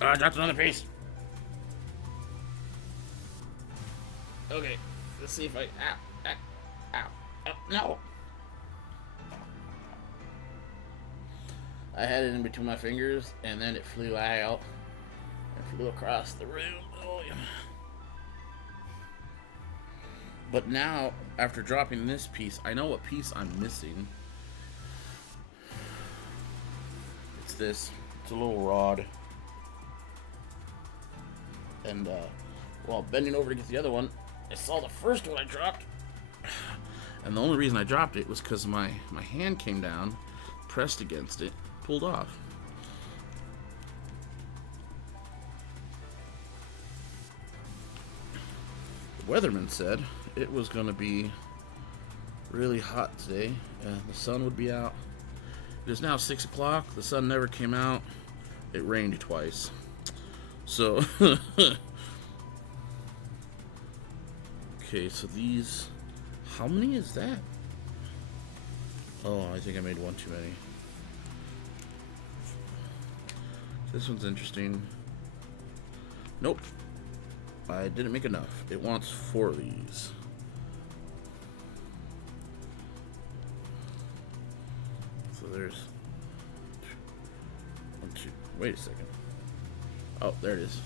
Ah, I dropped another piece. Okay, let's see if I. Ow, ow, ow, no! I had it in between my fingers, and then it flew out and flew across the room. Oh, yeah. But now, after dropping this piece, I know what piece I'm missing. It's this. It's a little rod. And, while bending over to get the other one, I saw the first one I dropped, and And the only reason I dropped it was because my hand came down, pressed against it, pulled off. The weatherman said it was going to be really hot today. The sun would be out. It is now 6 o'clock. The sun never came out. It rained twice. So, okay, so these, how many is that? Oh, I think I made one too many. This one's interesting. Nope. I didn't make enough. It wants 4 of these. So there's 1, 2. Wait a second. Oh, there it is.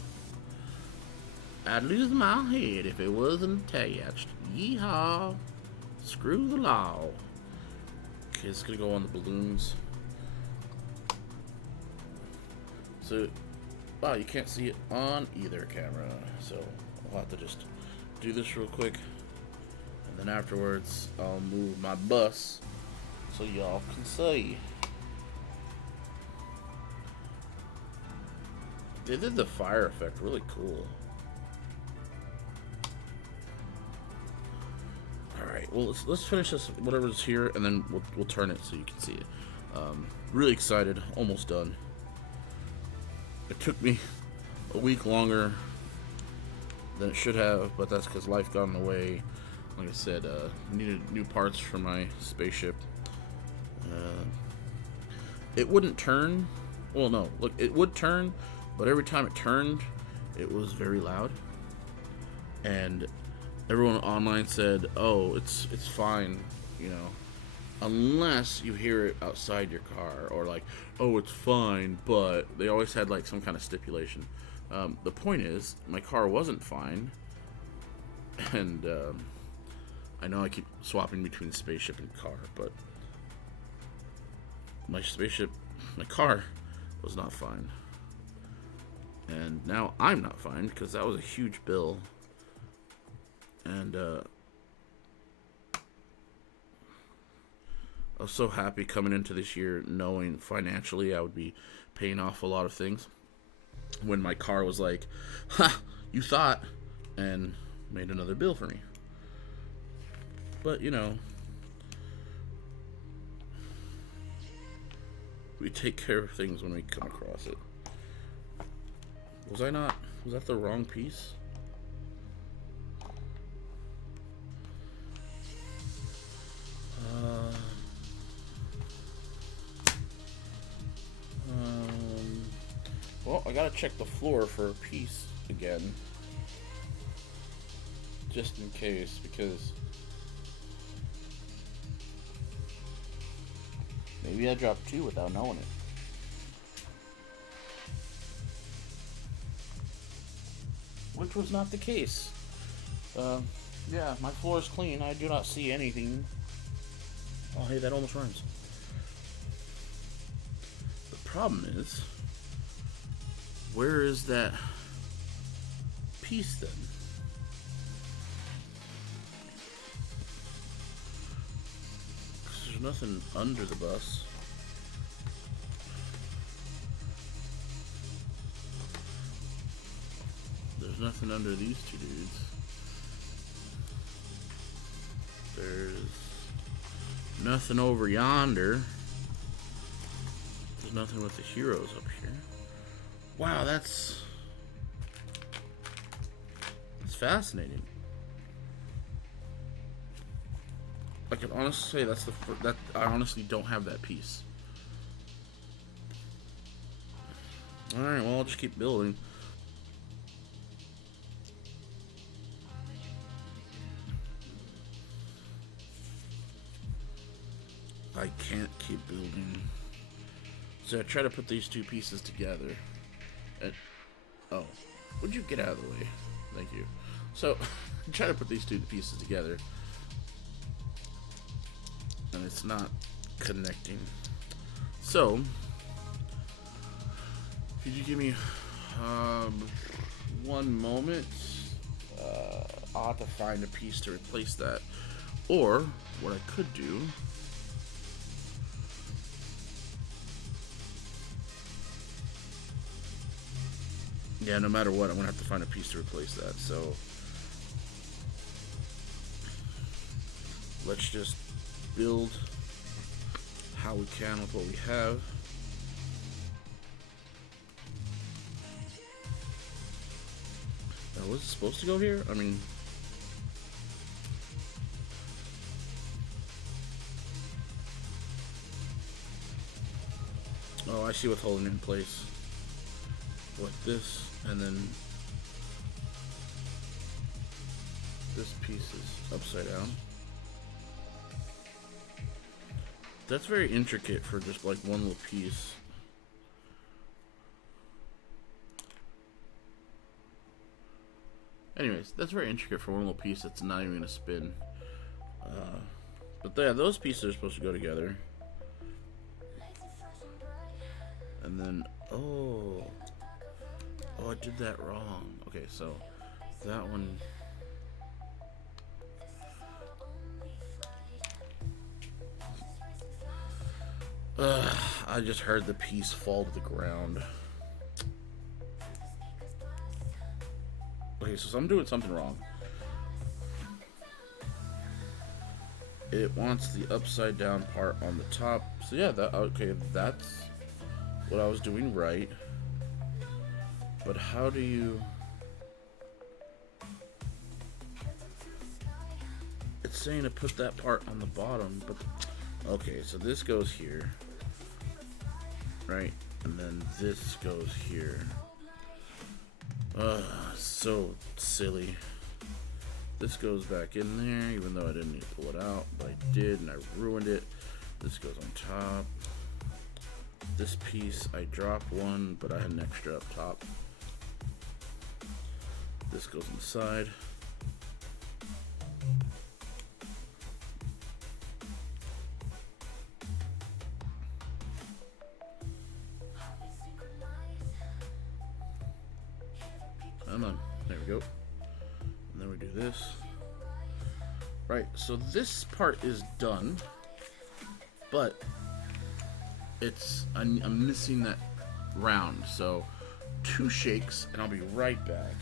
I'd lose my head if it wasn't attached. Yeehaw. Screw the law. Okay, it's gonna go on the balloons. So, wow, you can't see it on either camera. So, I'll have to just do this real quick. And then afterwards, I'll move my bus so y'all can see. They did the fire effect really cool. Alright, well, let's finish this, whatever's here, and then we'll turn it so you can see it. Really excited, almost done. It took me a week longer than it should have, but that's because life got in the way. Like I said, needed new parts for my spaceship. It wouldn't turn. Well, no, look, it would turn, but every time it turned, it was very loud. And everyone online said, "Oh, it's fine, you know, unless you hear it outside your car," or like, "Oh, it's fine," but they always had like some kind of stipulation. The point is, my car wasn't fine, and I know I keep swapping between spaceship and car, but my car was not fine, and now I'm not fine because that was a huge bill. And I was so happy coming into this year knowing financially I would be paying off a lot of things, when my car was like, "Ha, you thought," and made another bill for me. But, you know, we take care of things when we come across it. Was that the wrong piece? Well, I gotta check the floor for a piece again, just in case, because maybe I dropped 2 without knowing it. Which was not the case. Yeah, my floor is clean. I do not see anything. Oh, hey, that almost rhymes. The problem is, where is that piece then? There's nothing under the bus. There's nothing under these 2 dudes. There's nothing over yonder. There's nothing with the heroes up here. Wow, that's fascinating. I can honestly say that I honestly don't have that piece. All right, well, I'll just keep building. I can't keep building. So I try to put these 2 pieces together. Oh, would you get out of the way? Thank you. So, I try to put these 2 pieces together, and it's not connecting. So, could you give me 1 moment? I'll have to find a piece to replace that Or what I could do, yeah, no matter what, I'm gonna have to find a piece to replace that. So let's just build how we can with what we have. Was it supposed to go here? I mean, oh, I see what's holding it in place. What, this, and then this piece is upside down. That's very intricate for just like one little piece. Anyways, that's very intricate for one little piece that's not even gonna spin. But yeah, those pieces are supposed to go together. And then, oh, I did that wrong. Okay, so that one. I just heard the piece fall to the ground. Okay, so I'm doing something wrong. It wants the upside down part on the top. So yeah, okay, that's what I was doing right. But how do you... It's saying to put that part on the bottom, but... Okay, so this goes here. Right? And then this goes here. So silly. This goes back in there, even though I didn't need to pull it out, but I did, and I ruined it. This goes on top. This piece, I dropped one, but I had an extra up top. This goes on the side. Come on, there we go. And then we do this. Right, so this part is done, but I'm missing that round. So 2 shakes, and I'll be right back.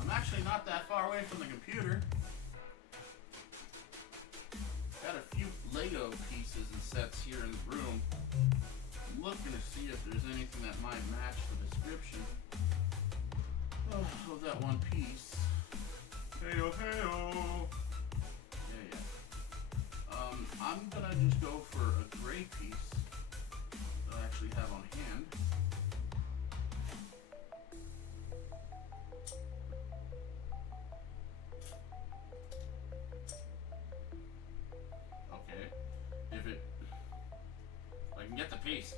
I'm actually not that far away from the computer. Got a few Lego pieces and sets here in the room. I'm looking to see if there's anything that might match the description of that one piece. Heyo, heyo. Yeah. I'm gonna just go for a gray piece that I actually have on hand. I can get the piece.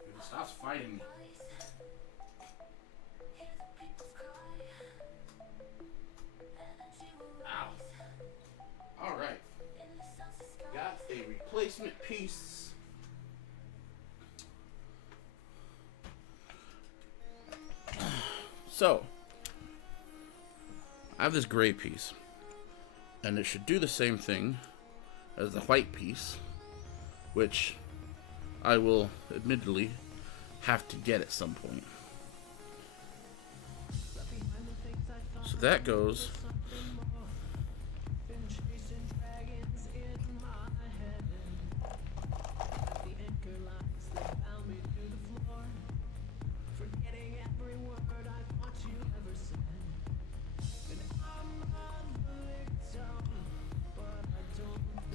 If it stops fighting me. Ow. Alright. Got a replacement piece. So, I have this gray piece. And it should do the same thing as the white piece, which I will admittedly have to get at some point. So that goes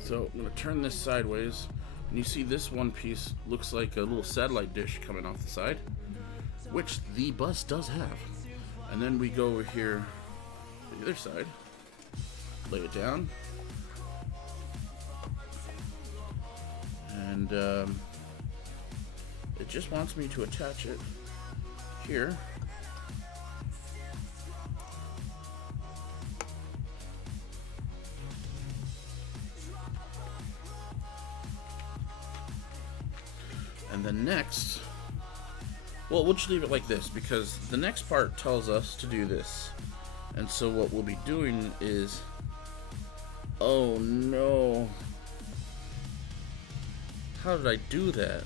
so I'm going to turn this sideways, and you see this one piece looks like a little satellite dish coming off the side, which the bus does have. And then we go over here to the other side, lay it down, and it just wants me to attach it here. Well, we'll just leave it like this because the next part tells us to do this. And so what we'll be doing is... Oh no. How did I do that?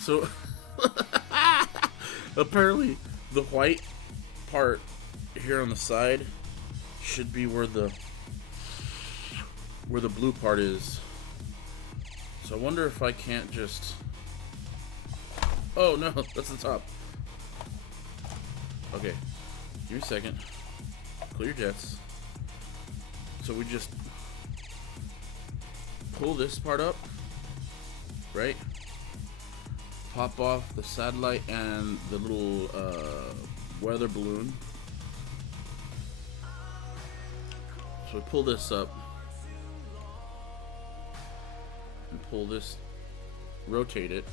So apparently the white part here on the side should be where the blue part is. So I wonder if I can't just... Oh no, that's the top. Okay, give me a second. Clear jets. So we just pull this part up, right? Pop off the satellite and the little weather balloon. So we pull this up and pull this, rotate it.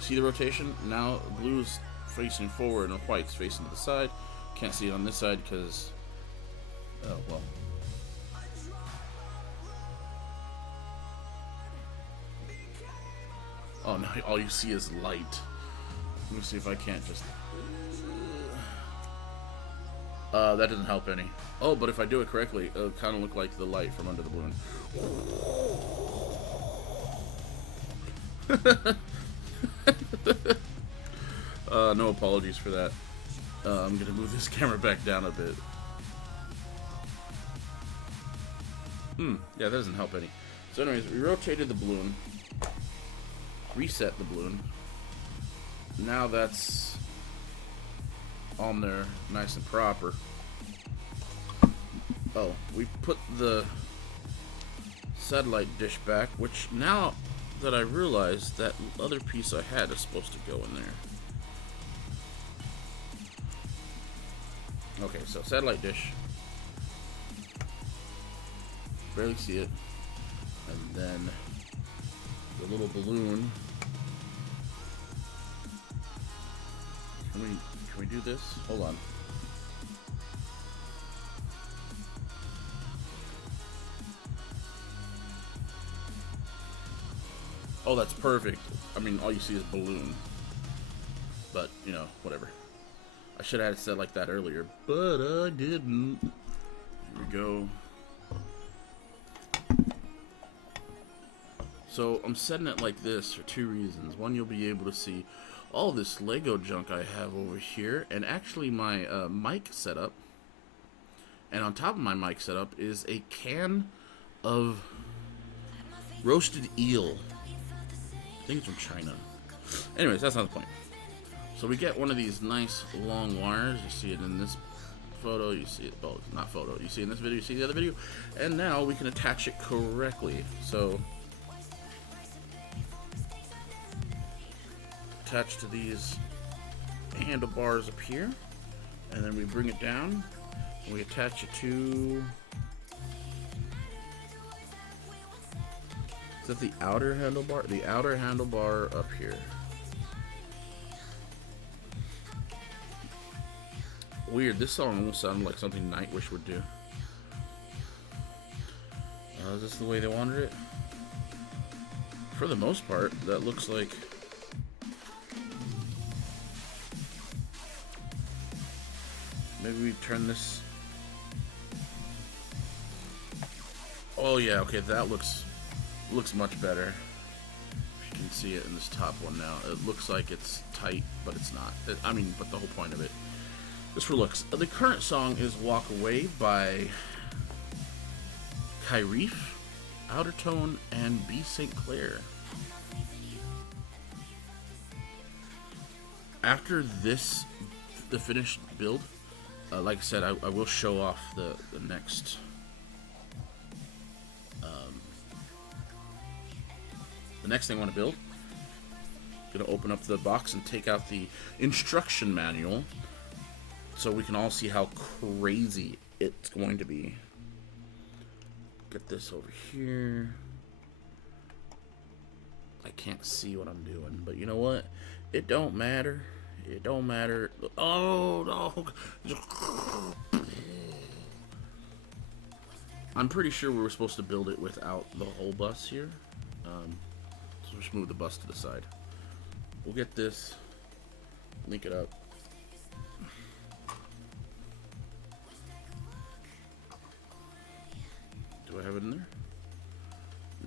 See the rotation? Now blue's facing forward and white's facing to the side. Can't see it on this side because, oh well. Oh no, all you see is light. Let me see if I can't just... that doesn't help any. Oh, but if I do it correctly, it'll kind of look like the light from under the balloon. No apologies for that. I'm gonna move this camera back down a bit. Yeah, that doesn't help any. So anyways, we rotated the balloon. Reset the balloon. Now that's on there nice and proper. Oh, we put the satellite dish back, which now that I realize that other piece I had is supposed to go in there. Okay, so satellite dish. Barely see it. And then the little balloon. Can we do this? Hold on. Oh, that's perfect. I mean, all you see is balloon. But, you know, whatever. I should have had it said like that earlier, but I didn't. Here we go. So I'm setting it like this for two reasons. One, you'll be able to see all this Lego junk I have over here, and actually my mic setup. And on top of my mic setup is a can of roasted eel. I think it's from China. Anyways, that's not the point. So we get one of these nice long wires. You see it in this photo. You see it, oh, not photo. You see it in this video. You see the other video. And now we can attach it correctly. So attach to these handlebars up here, and then we bring it down and we attach it to, is that the outer handlebar? The outer handlebar up here. Weird, this song almost sounded like something Nightwish would do. Is this the way they wanted it? For the most part, that looks like... Maybe we turn this... Oh yeah, okay, that looks much better. If you can see it in this top one now. It looks like it's tight, but it's not. I mean, but the whole point of it. Just for looks. The current song is Walk Away by Kyrief, Outertone, and B. St. Clair. After this, the finished build, like I said, I will show off the next thing I want to build. Gonna open up the box and take out the instruction manual so we can all see how crazy it's going to be. Get this over here. I can't see what I'm doing, but you know what? It don't matter. It don't matter. Oh no! I'm pretty sure we were supposed to build it without the whole bus here. So just move the bus to the side. We'll get this, link it up. Do I have it in there?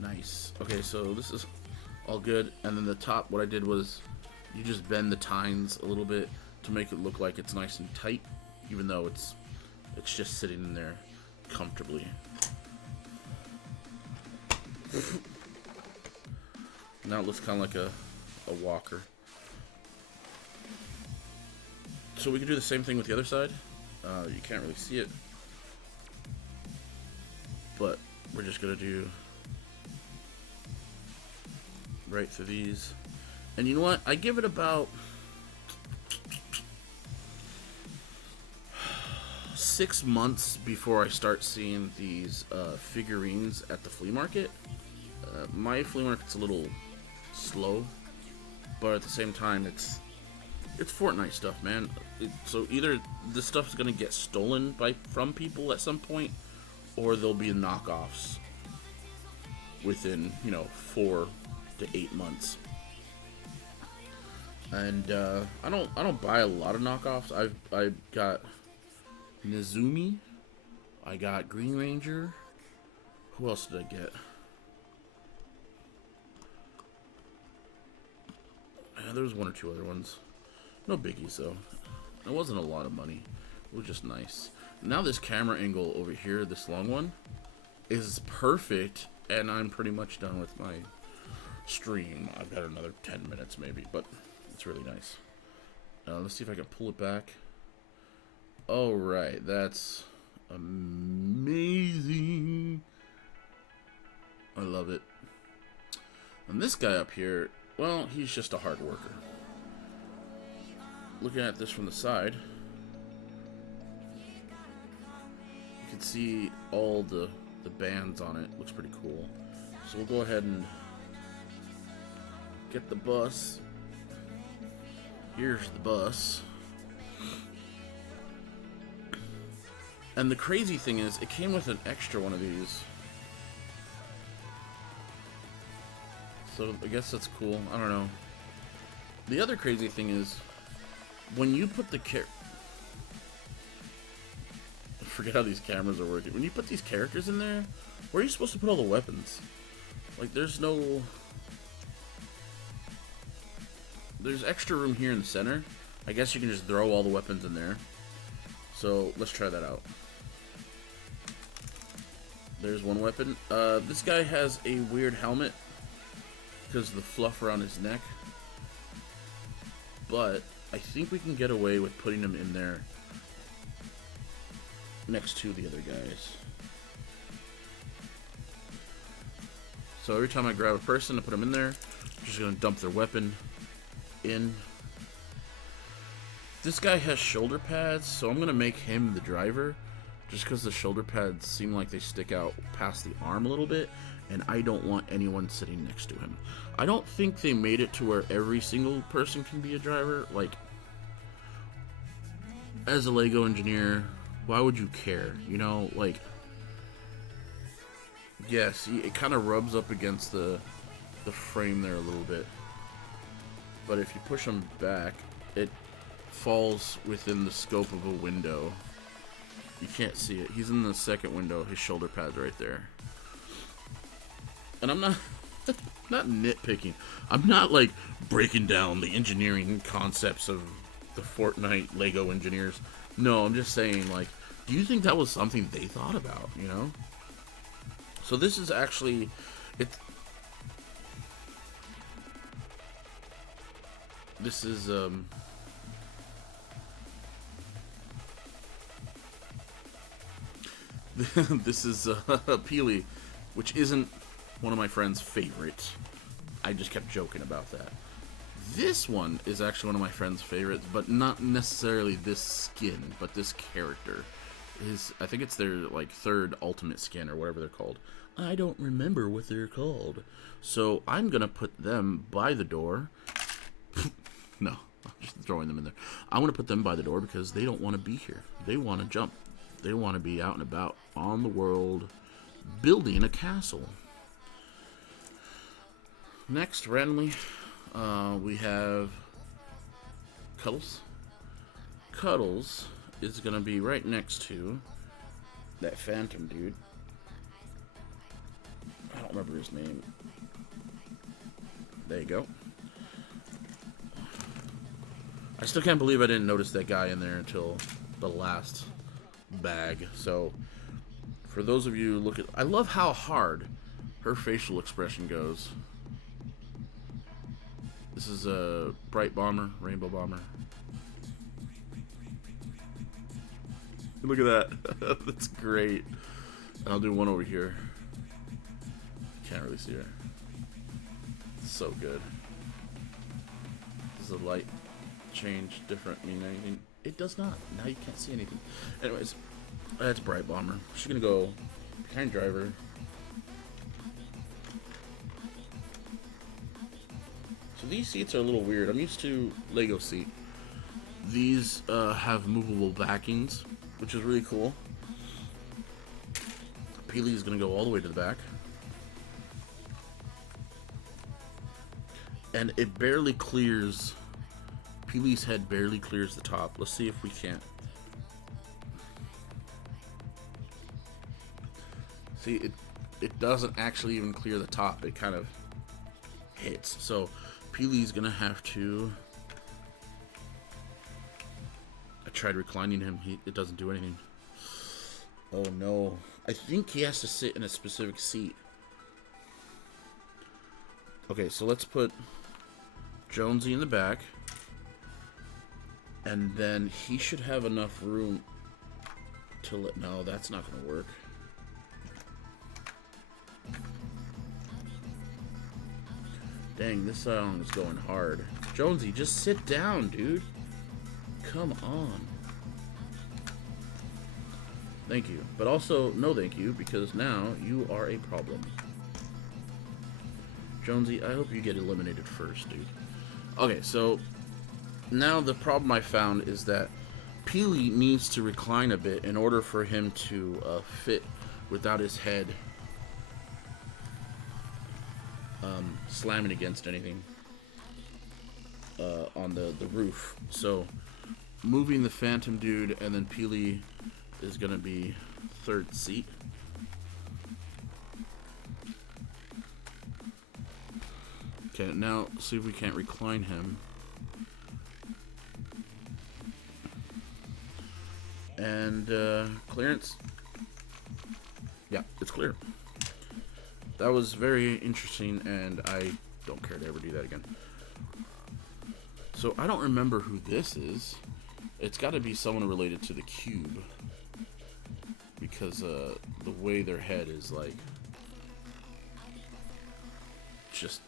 Nice. Okay, so this is all good. And then the top, what I did was you just bend the tines a little bit to make it look like it's nice and tight, even though it's just sitting in there comfortably. Now it looks kind of like a walker. So we can do the same thing with the other side. You can't really see it, but we're just gonna do right through these. And you know what? I give it about 6 months before I start seeing these figurines at the flea market. My flea market's a little slow, but at the same time, it's Fortnite stuff, man. So either this stuff's gonna get stolen from people at some point, or there'll be knockoffs within 4 to 8 months. And I don't buy a lot of knockoffs. I've got Nezumi, I got Green Ranger. Who else did I get? There was 1 or 2 other ones. No biggies though. It wasn't a lot of money. It was just nice. Now this camera angle over here, this long one, is perfect, and I'm pretty much done with my stream. I've got another 10 minutes maybe, but it's really nice. Let's see if I can pull it back. All right, that's amazing. I love it. And this guy up here, well, he's just a hard worker. Looking at this from the side, you can see all the bands on it. Looks pretty cool. So we'll go ahead and get the bus. Here's the bus. And the crazy thing is, it came with an extra one of these. So I guess that's cool. I don't know. The other crazy thing is, when you put the I forget how these cameras are working. When you put these characters in there, where are you supposed to put all the weapons? Like, there's extra room here in the center. I guess you can just throw all the weapons in there. So let's try that out. There's one weapon. This guy has a weird helmet because of the fluff around his neck. But I think we can get away with putting him in there next to the other guys. So every time I grab a person and put them in there, I'm just going to dump their weapon in. This guy has shoulder pads, so I'm going to make him the driver, just because the shoulder pads seem like they stick out past the arm a little bit, and I don't want anyone sitting next to him. I don't think they made it to where every single person can be a driver. Like, as a Lego engineer, why would you care? You know, like, yeah, see, it kind of rubs up against the frame there a little bit. But if you push him back, it falls within the scope of a window. You can't see it. He's in the second window. His shoulder pad's right there. And I'm not nitpicking. I'm not like breaking down the engineering concepts of the Fortnite Lego engineers. No, I'm just saying, like, do you think that was something they thought about, you know? So this is actually, this is this is Peely, which isn't one of my friend's favorites. I just kept joking about that. This one is actually one of my friend's favorites, but not necessarily this skin, but this character. I think it's their like third ultimate skin or whatever they're called. I don't remember what they're called. So I'm gonna put them by the door. No, I'm just throwing them in there. I want to put them by the door because they don't want to be here. They want to jump. They want to be out and about on the world, building a castle. Next, randomly, we have Cuddles. Cuddles is going to be right next to that Phantom dude. I don't remember his name. There you go. I still can't believe I didn't notice that guy in there until the last bag. So, for those of you look at... I love how hard her facial expression goes. This is a Bright Bomber, Rainbow Bomber. Look at that. That's great. And I'll do one over here. Can't really see her. So good. Does the light change different mean anything? It does not. Now you can't see anything. Anyways, that's Bright Bomber. She's gonna go behind driver. So these seats are a little weird. I'm used to Lego seat. These have movable backings, which is really cool. Peely is gonna go all the way to the back. And it barely clears. Peely's head barely clears the top. Let's see if we can't. See, it doesn't actually even clear the top. It kind of hits. So Peely's gonna have to. I tried reclining him. It doesn't do anything. Oh no! I think he has to sit in a specific seat. Okay, so let's put Jonesy in the back, and then he should have enough room to let... No, that's not going to work. Dang, this song is going hard. Jonesy, just sit down, dude. Come on. Thank you. But also, no thank you, because now you are a problem. Jonesy, I hope you get eliminated first, dude. Okay, so now the problem I found is that Peely needs to recline a bit in order for him to fit without his head slamming against anything on the roof. So moving the Phantom dude, and then Peely is going to be third seat. Okay, now see if we can't recline him. And clearance. Yeah, it's clear. That was very interesting, and I don't care to ever do that again. So I don't remember who this is. It's got to be someone related to the cube, because the way their head is like just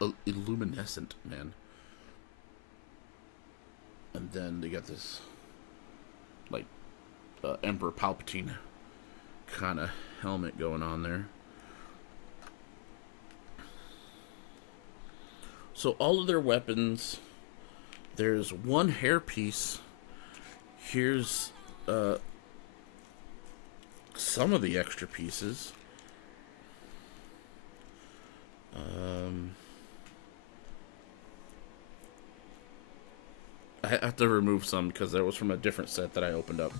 illuminescent, man. And then they got this like Emperor Palpatine kind of helmet going on there. So all of their weapons, there's one hairpiece. Here's some of the extra pieces. I have to remove some because that was from a different set that I opened up.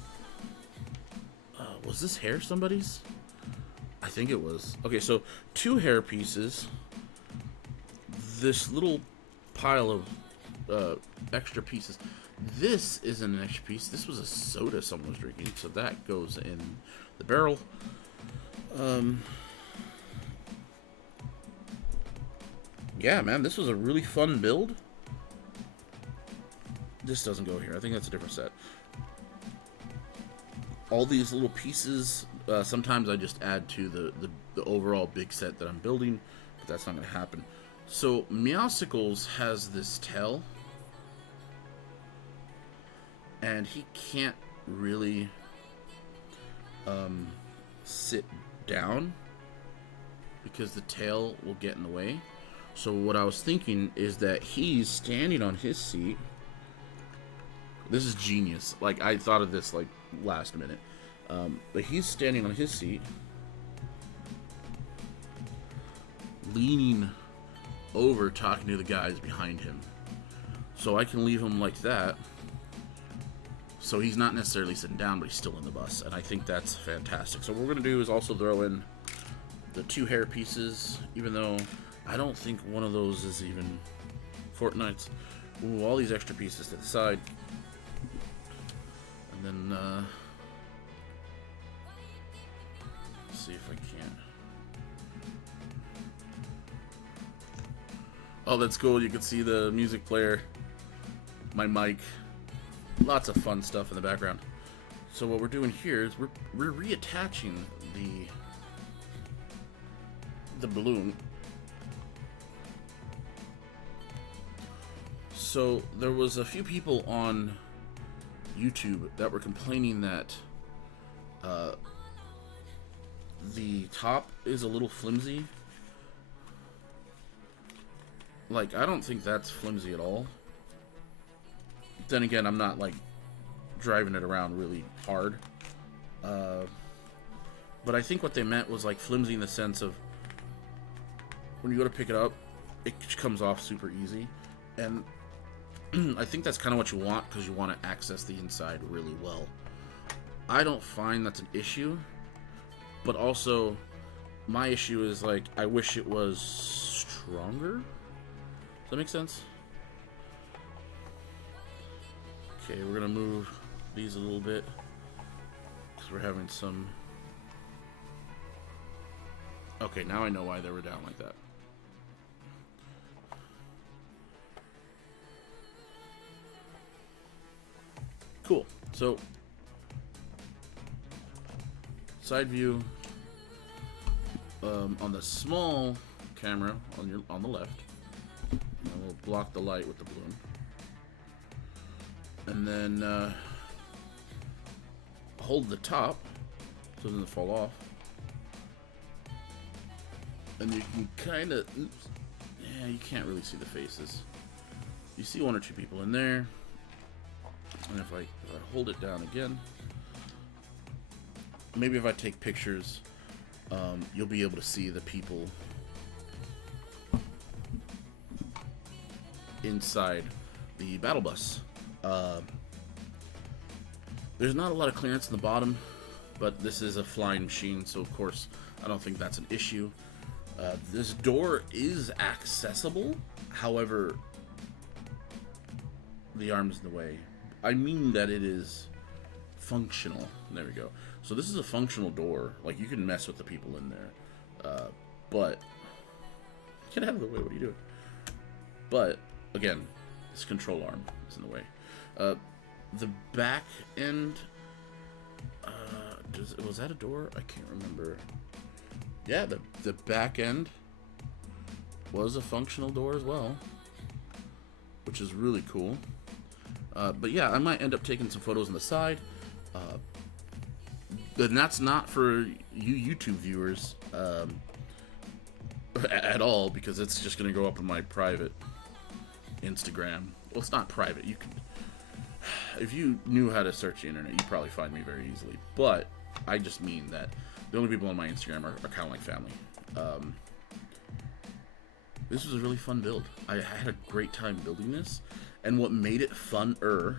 Was this hair somebody's? I think it was. Okay, so 2 hair pieces. This little pile of extra pieces. This isn't an extra piece. This was a soda someone was drinking, so that goes in the barrel. Yeah, man, this was a really fun build. This doesn't go here. I think that's a different set. All these little pieces, sometimes I just add to the overall big set that I'm building, but that's not going to happen. So, Meowsicles has this tail, and he can't really sit down because the tail will get in the way. So what I was thinking is that he's standing on his seat. This is genius. Like, I thought of this like last minute. But he's standing on his seat, leaning over talking to the guys behind him. So I can leave him like that. So he's not necessarily sitting down, but he's still in the bus. And I think that's fantastic. So what we're going to do is also throw in the 2 hair pieces, even though I don't think one of those is even Fortnite's. We'll move all these extra pieces to the side. And then, see if I can. Oh, that's cool. You can see the music player, my mic, lots of fun stuff in the background. So what we're doing here is we're reattaching the balloon. So there was a few people on YouTube that were complaining that the top is a little flimsy. Like, I don't think that's flimsy at all. Then again, I'm not, like, driving it around really hard. But I think what they meant was, like, flimsy in the sense of when you go to pick it up, it comes off super easy. And I think that's kind of what you want, because you want to access the inside really well. I don't find that's an issue. But also, my issue is, like, I wish it was stronger. Does that make sense? Okay, we're gonna move these a little bit because we're having some. Okay, now I know why they were down like that. Cool. So, side view on the small camera on the left. And we'll block the light with the balloon. And then hold the top so it doesn't fall off. And you can kind of, yeah, you can't really see the faces. You see 1 or 2 people in there. And if I hold it down again, maybe if I take pictures, you'll be able to see the people inside the battle bus. There's not a lot of clearance in the bottom, but this is a flying machine, so of course I don't think that's an issue. This door is accessible, however, the arm's in the way. I mean that it is functional. There we go. So this is a functional door. Like, you can mess with the people in there, but get out of the way. What are you doing? But again, this control arm is in the way. The back end, was that a door? I can't remember. Yeah, the back end was a functional door as well, which is really cool. But yeah, I might end up taking some photos on the side. And that's not for you YouTube viewers at all, because it's just going to go up on my private Instagram. Well, it's not private. You can, if you knew how to search the internet, you'd probably find me very easily. But I just mean that the only people on my Instagram are kind of like family. This was a really fun build. I had a great time building this, and what made it funner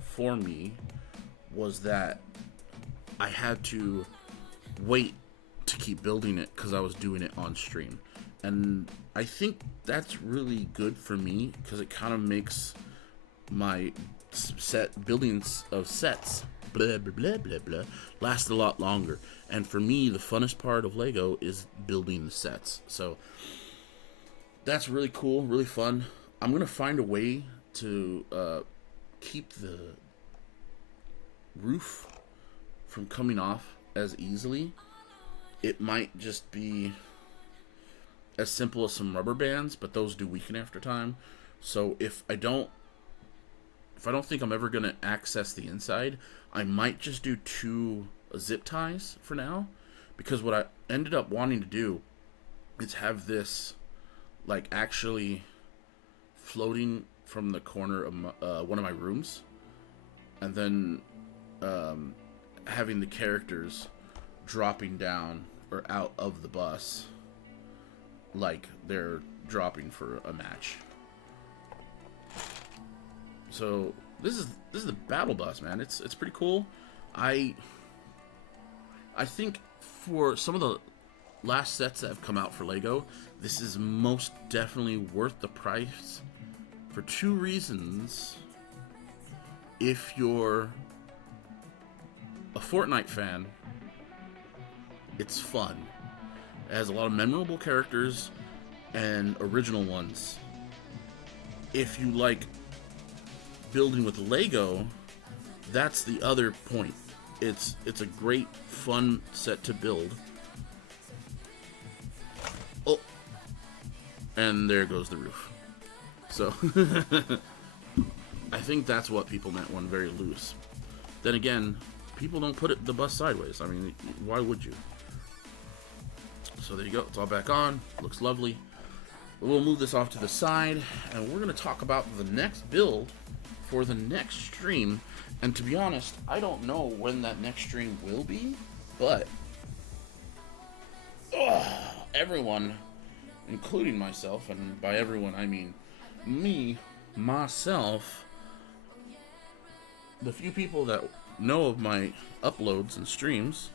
for me was that I had to wait to keep building it because I was doing it on stream. And I think that's really good for me because it kind of makes my buildings of sets blah blah blah blah blah last a lot longer. And for me, the funnest part of Lego is building the sets. So that's really cool, really fun. I'm gonna find a way to keep the roof from coming off as easily. It might just be as simple as some rubber bands, but those do weaken after time. So if I don't think I'm ever gonna access the inside, I might just do 2 zip ties for now, because what I ended up wanting to do is have this like actually floating from the corner of one of my rooms, and then having the characters dropping down or out of the bus like they're dropping for a match. So this is the battle bus, man. It's pretty cool. I think for some of the last sets that have come out for Lego, this is most definitely worth the price for two reasons. If you're a Fortnite fan, it's fun. It has a lot of memorable characters and original ones. If you like building with Lego, that's the other point. It's a great fun set to build. Oh, and there goes the roof. So I think that's what people meant when very loose. Then again, people don't put the bus sideways. I mean, why would you? So there you go. It's all back on. Looks lovely. We'll move this off to the side, and we're going to talk about the next build for the next stream. And to be honest, I don't know when that next stream will be, but everyone, including myself, and by everyone I mean me, myself, the few people that know of my uploads and streams,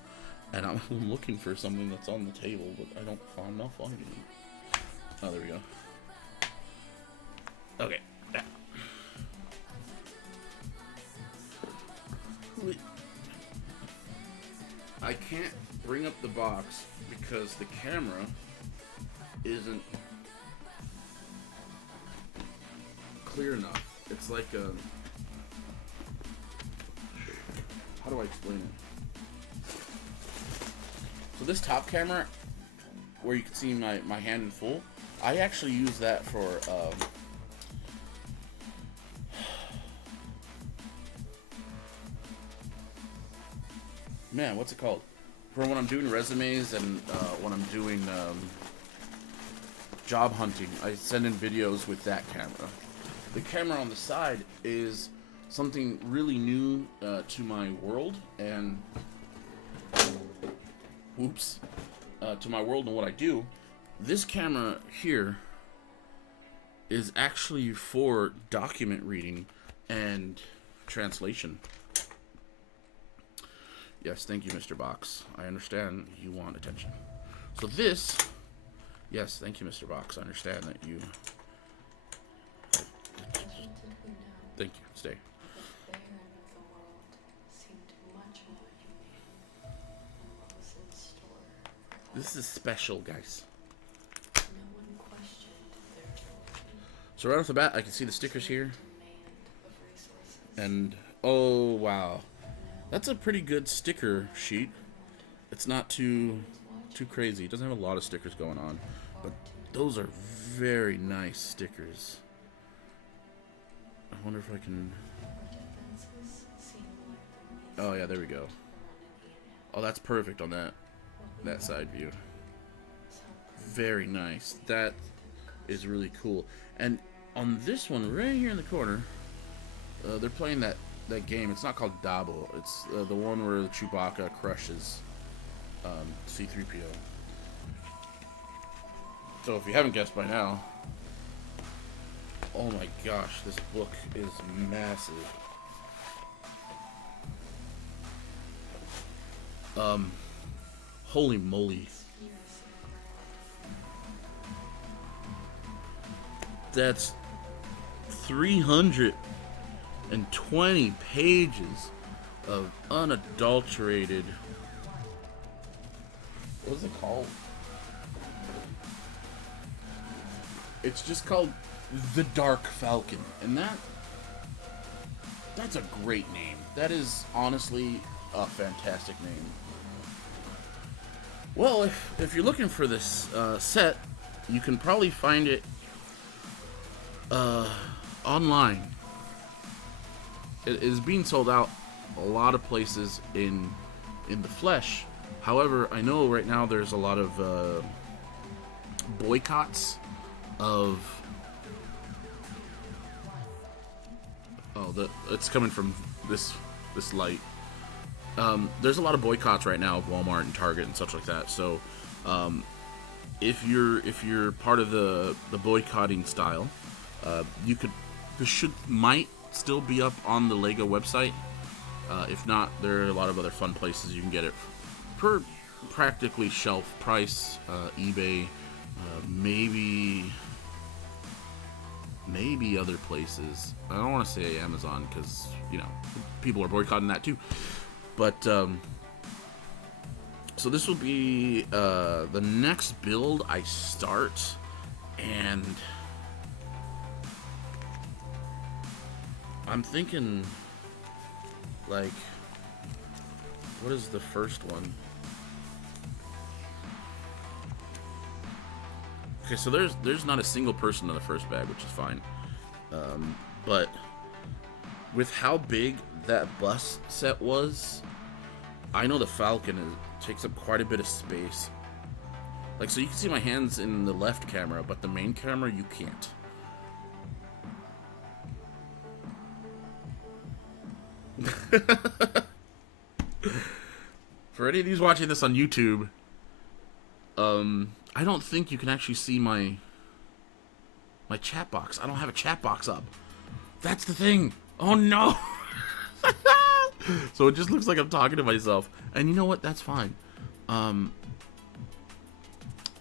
and I'm looking for something that's on the table, but I'm not finding it. Oh, there we go. Okay. I can't bring up the box because the camera isn't clear enough. It's like a... How do I explain it? So this top camera, where you can see my hand in full, I actually use that for man, what's it called? For when I'm doing resumes and when I'm doing job hunting, I send in videos with that camera. The camera on the side is something really new to my world and to my world and what I do. This camera here is actually for document reading and translation. Yes, thank you, Mr. Box. I understand you want attention. So this, yes, thank you, Mr. Box. I understand that you... Thank you, stay. This is special, guys. So right off the bat, I can see the stickers here. And, oh, wow. That's a pretty good sticker sheet. It's not too crazy. It doesn't have a lot of stickers going on. But those are very nice stickers. I wonder if I can... Oh, yeah, there we go. Oh, that's perfect on that side view. Very nice. That is really cool. And on this one, right here in the corner, they're playing that game. It's not called Dabo. It's the one where Chewbacca crushes C-3PO. So if you haven't guessed by now, oh my gosh, this book is massive. Holy moly. That's 320 pages of unadulterated... What is it called? It's just called The Dark Falcon. And that's a great name. That is honestly a fantastic name. Well, if you're looking for this set, you can probably find it online. It is being sold out a lot of places in the flesh. However, I know right now there's a lot of boycotts of... Oh, it's coming from this light. There's a lot of boycotts right now of Walmart and Target and such like that. So if you're part of the boycotting style, you could might still be up on the Lego website. If not, there are a lot of other fun places you can get it for practically shelf price. eBay, maybe other places. I don't want to say Amazon because people are boycotting that too. But so this will be the next build I start, and I'm thinking, like, what is the first one? Okay, so there's not a single person in the first bag, which is fine. But with how big that bus set was, I know the Falcon takes up quite a bit of space. Like, so you can see my hands in the left camera, but the main camera you can't. For any of these watching this on YouTube, I don't think you can actually see my chat box. I don't have a chat box up. That's the thing. Oh no. So it just looks like I'm talking to myself. And you know what? That's fine. I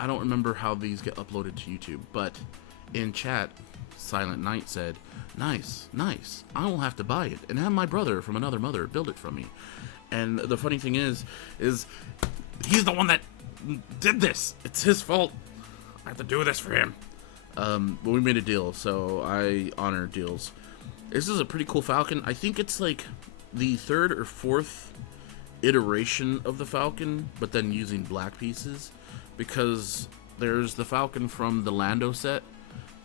don't remember how these get uploaded to YouTube, but in chat, Silent Night said, "Nice, nice. I won't have to buy it and have my brother from another mother build it from me." And the funny thing is he's the one that did this. It's his fault. I have to do this for him. But we made a deal, so I honor deals. This is a pretty cool Falcon. I think it's like the third or fourth iteration of the Falcon, but then using black pieces, because there's the Falcon from the Lando set,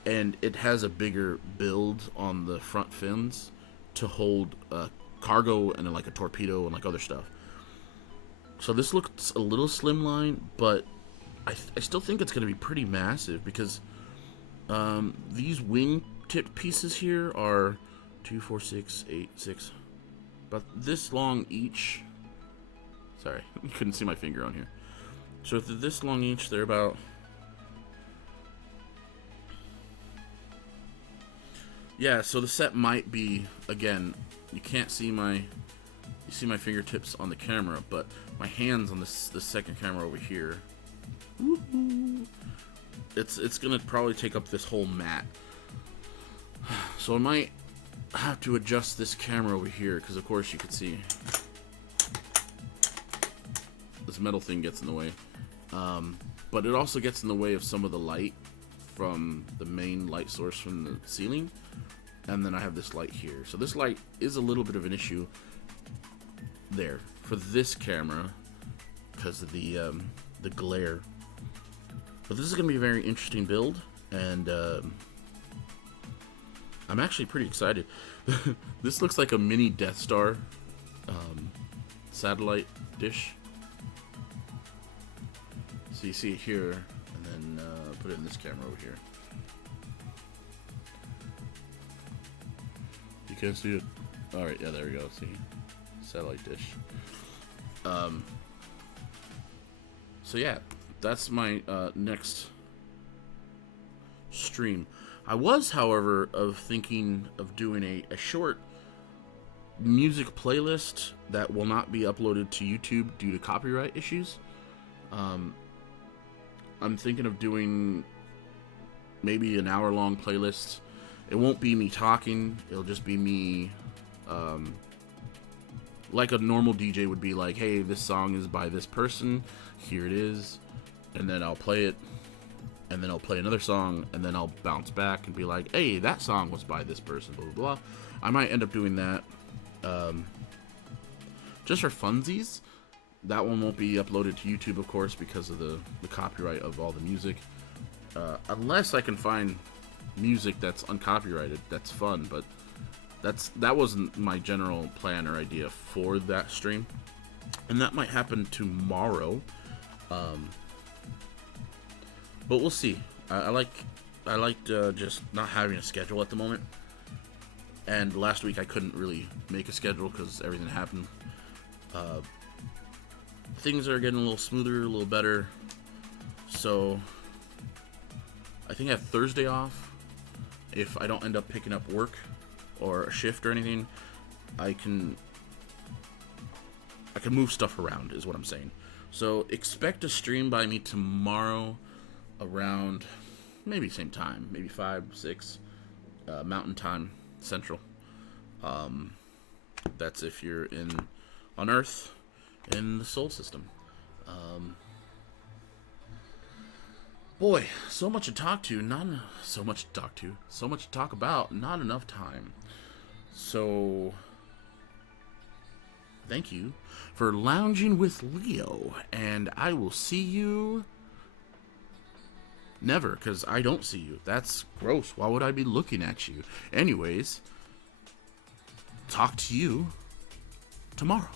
and it has a bigger build on the front fins to hold cargo and then like a torpedo and like other stuff. So this looks a little slimline, but I still think it's going to be pretty massive, because these wing tip pieces here are 2, 4, 6, 8, 6, about this long each. Sorry, you couldn't see my finger on here. So if they're this long each, they're about, yeah, so the set might be, again, you can't see you see my fingertips on the camera, but my hands on the second camera over here, woo-hoo, it's gonna probably take up this whole mat. So I might have to adjust this camera over here, because of course you can see this metal thing gets in the way. But it also gets in the way of some of the light from the main light source from the ceiling. And then I have this light here. So this light is a little bit of an issue there for this camera because of the glare. But this is going to be a very interesting build, and I'm actually pretty excited. This looks like a mini Death Star satellite dish. So you see it here, and then put it in this camera over here. You can't see it. Alright, yeah, there we go. See? Satellite dish. So yeah, that's my next stream. I was, however, thinking of doing a short music playlist that will not be uploaded to YouTube due to copyright issues. I'm thinking of doing maybe an hour-long playlist. It won't be me talking. It'll just be me, like a normal DJ would be like, hey, this song is by this person. Here it is. And then I'll play it. And then I'll play another song. And then I'll bounce back and be like, hey, that song was by this person, blah, blah, blah. I might end up doing that. Just for funsies. That one won't be uploaded to YouTube, of course, because of the copyright of all the music. Unless I can find music that's uncopyrighted, that's fun, but that wasn't my general plan or idea for that stream. And that might happen tomorrow. But we'll see. I liked just not having a schedule at the moment. And last week I couldn't really make a schedule because everything happened. Things are getting a little smoother, a little better. So I think I have Thursday off. If I don't end up picking up work or a shift or anything, I can move stuff around, is what I'm saying. So expect a stream by me tomorrow around maybe same time, maybe 5, 6 Mountain Time Central. That's if you're on Earth in the Sol system. Boy, so much to talk to, so much to talk about, not enough time. So thank you for lounging with Leo, and I will see you never, because I don't see you. That's gross. Why would I be looking at you? Anyways, talk to you tomorrow.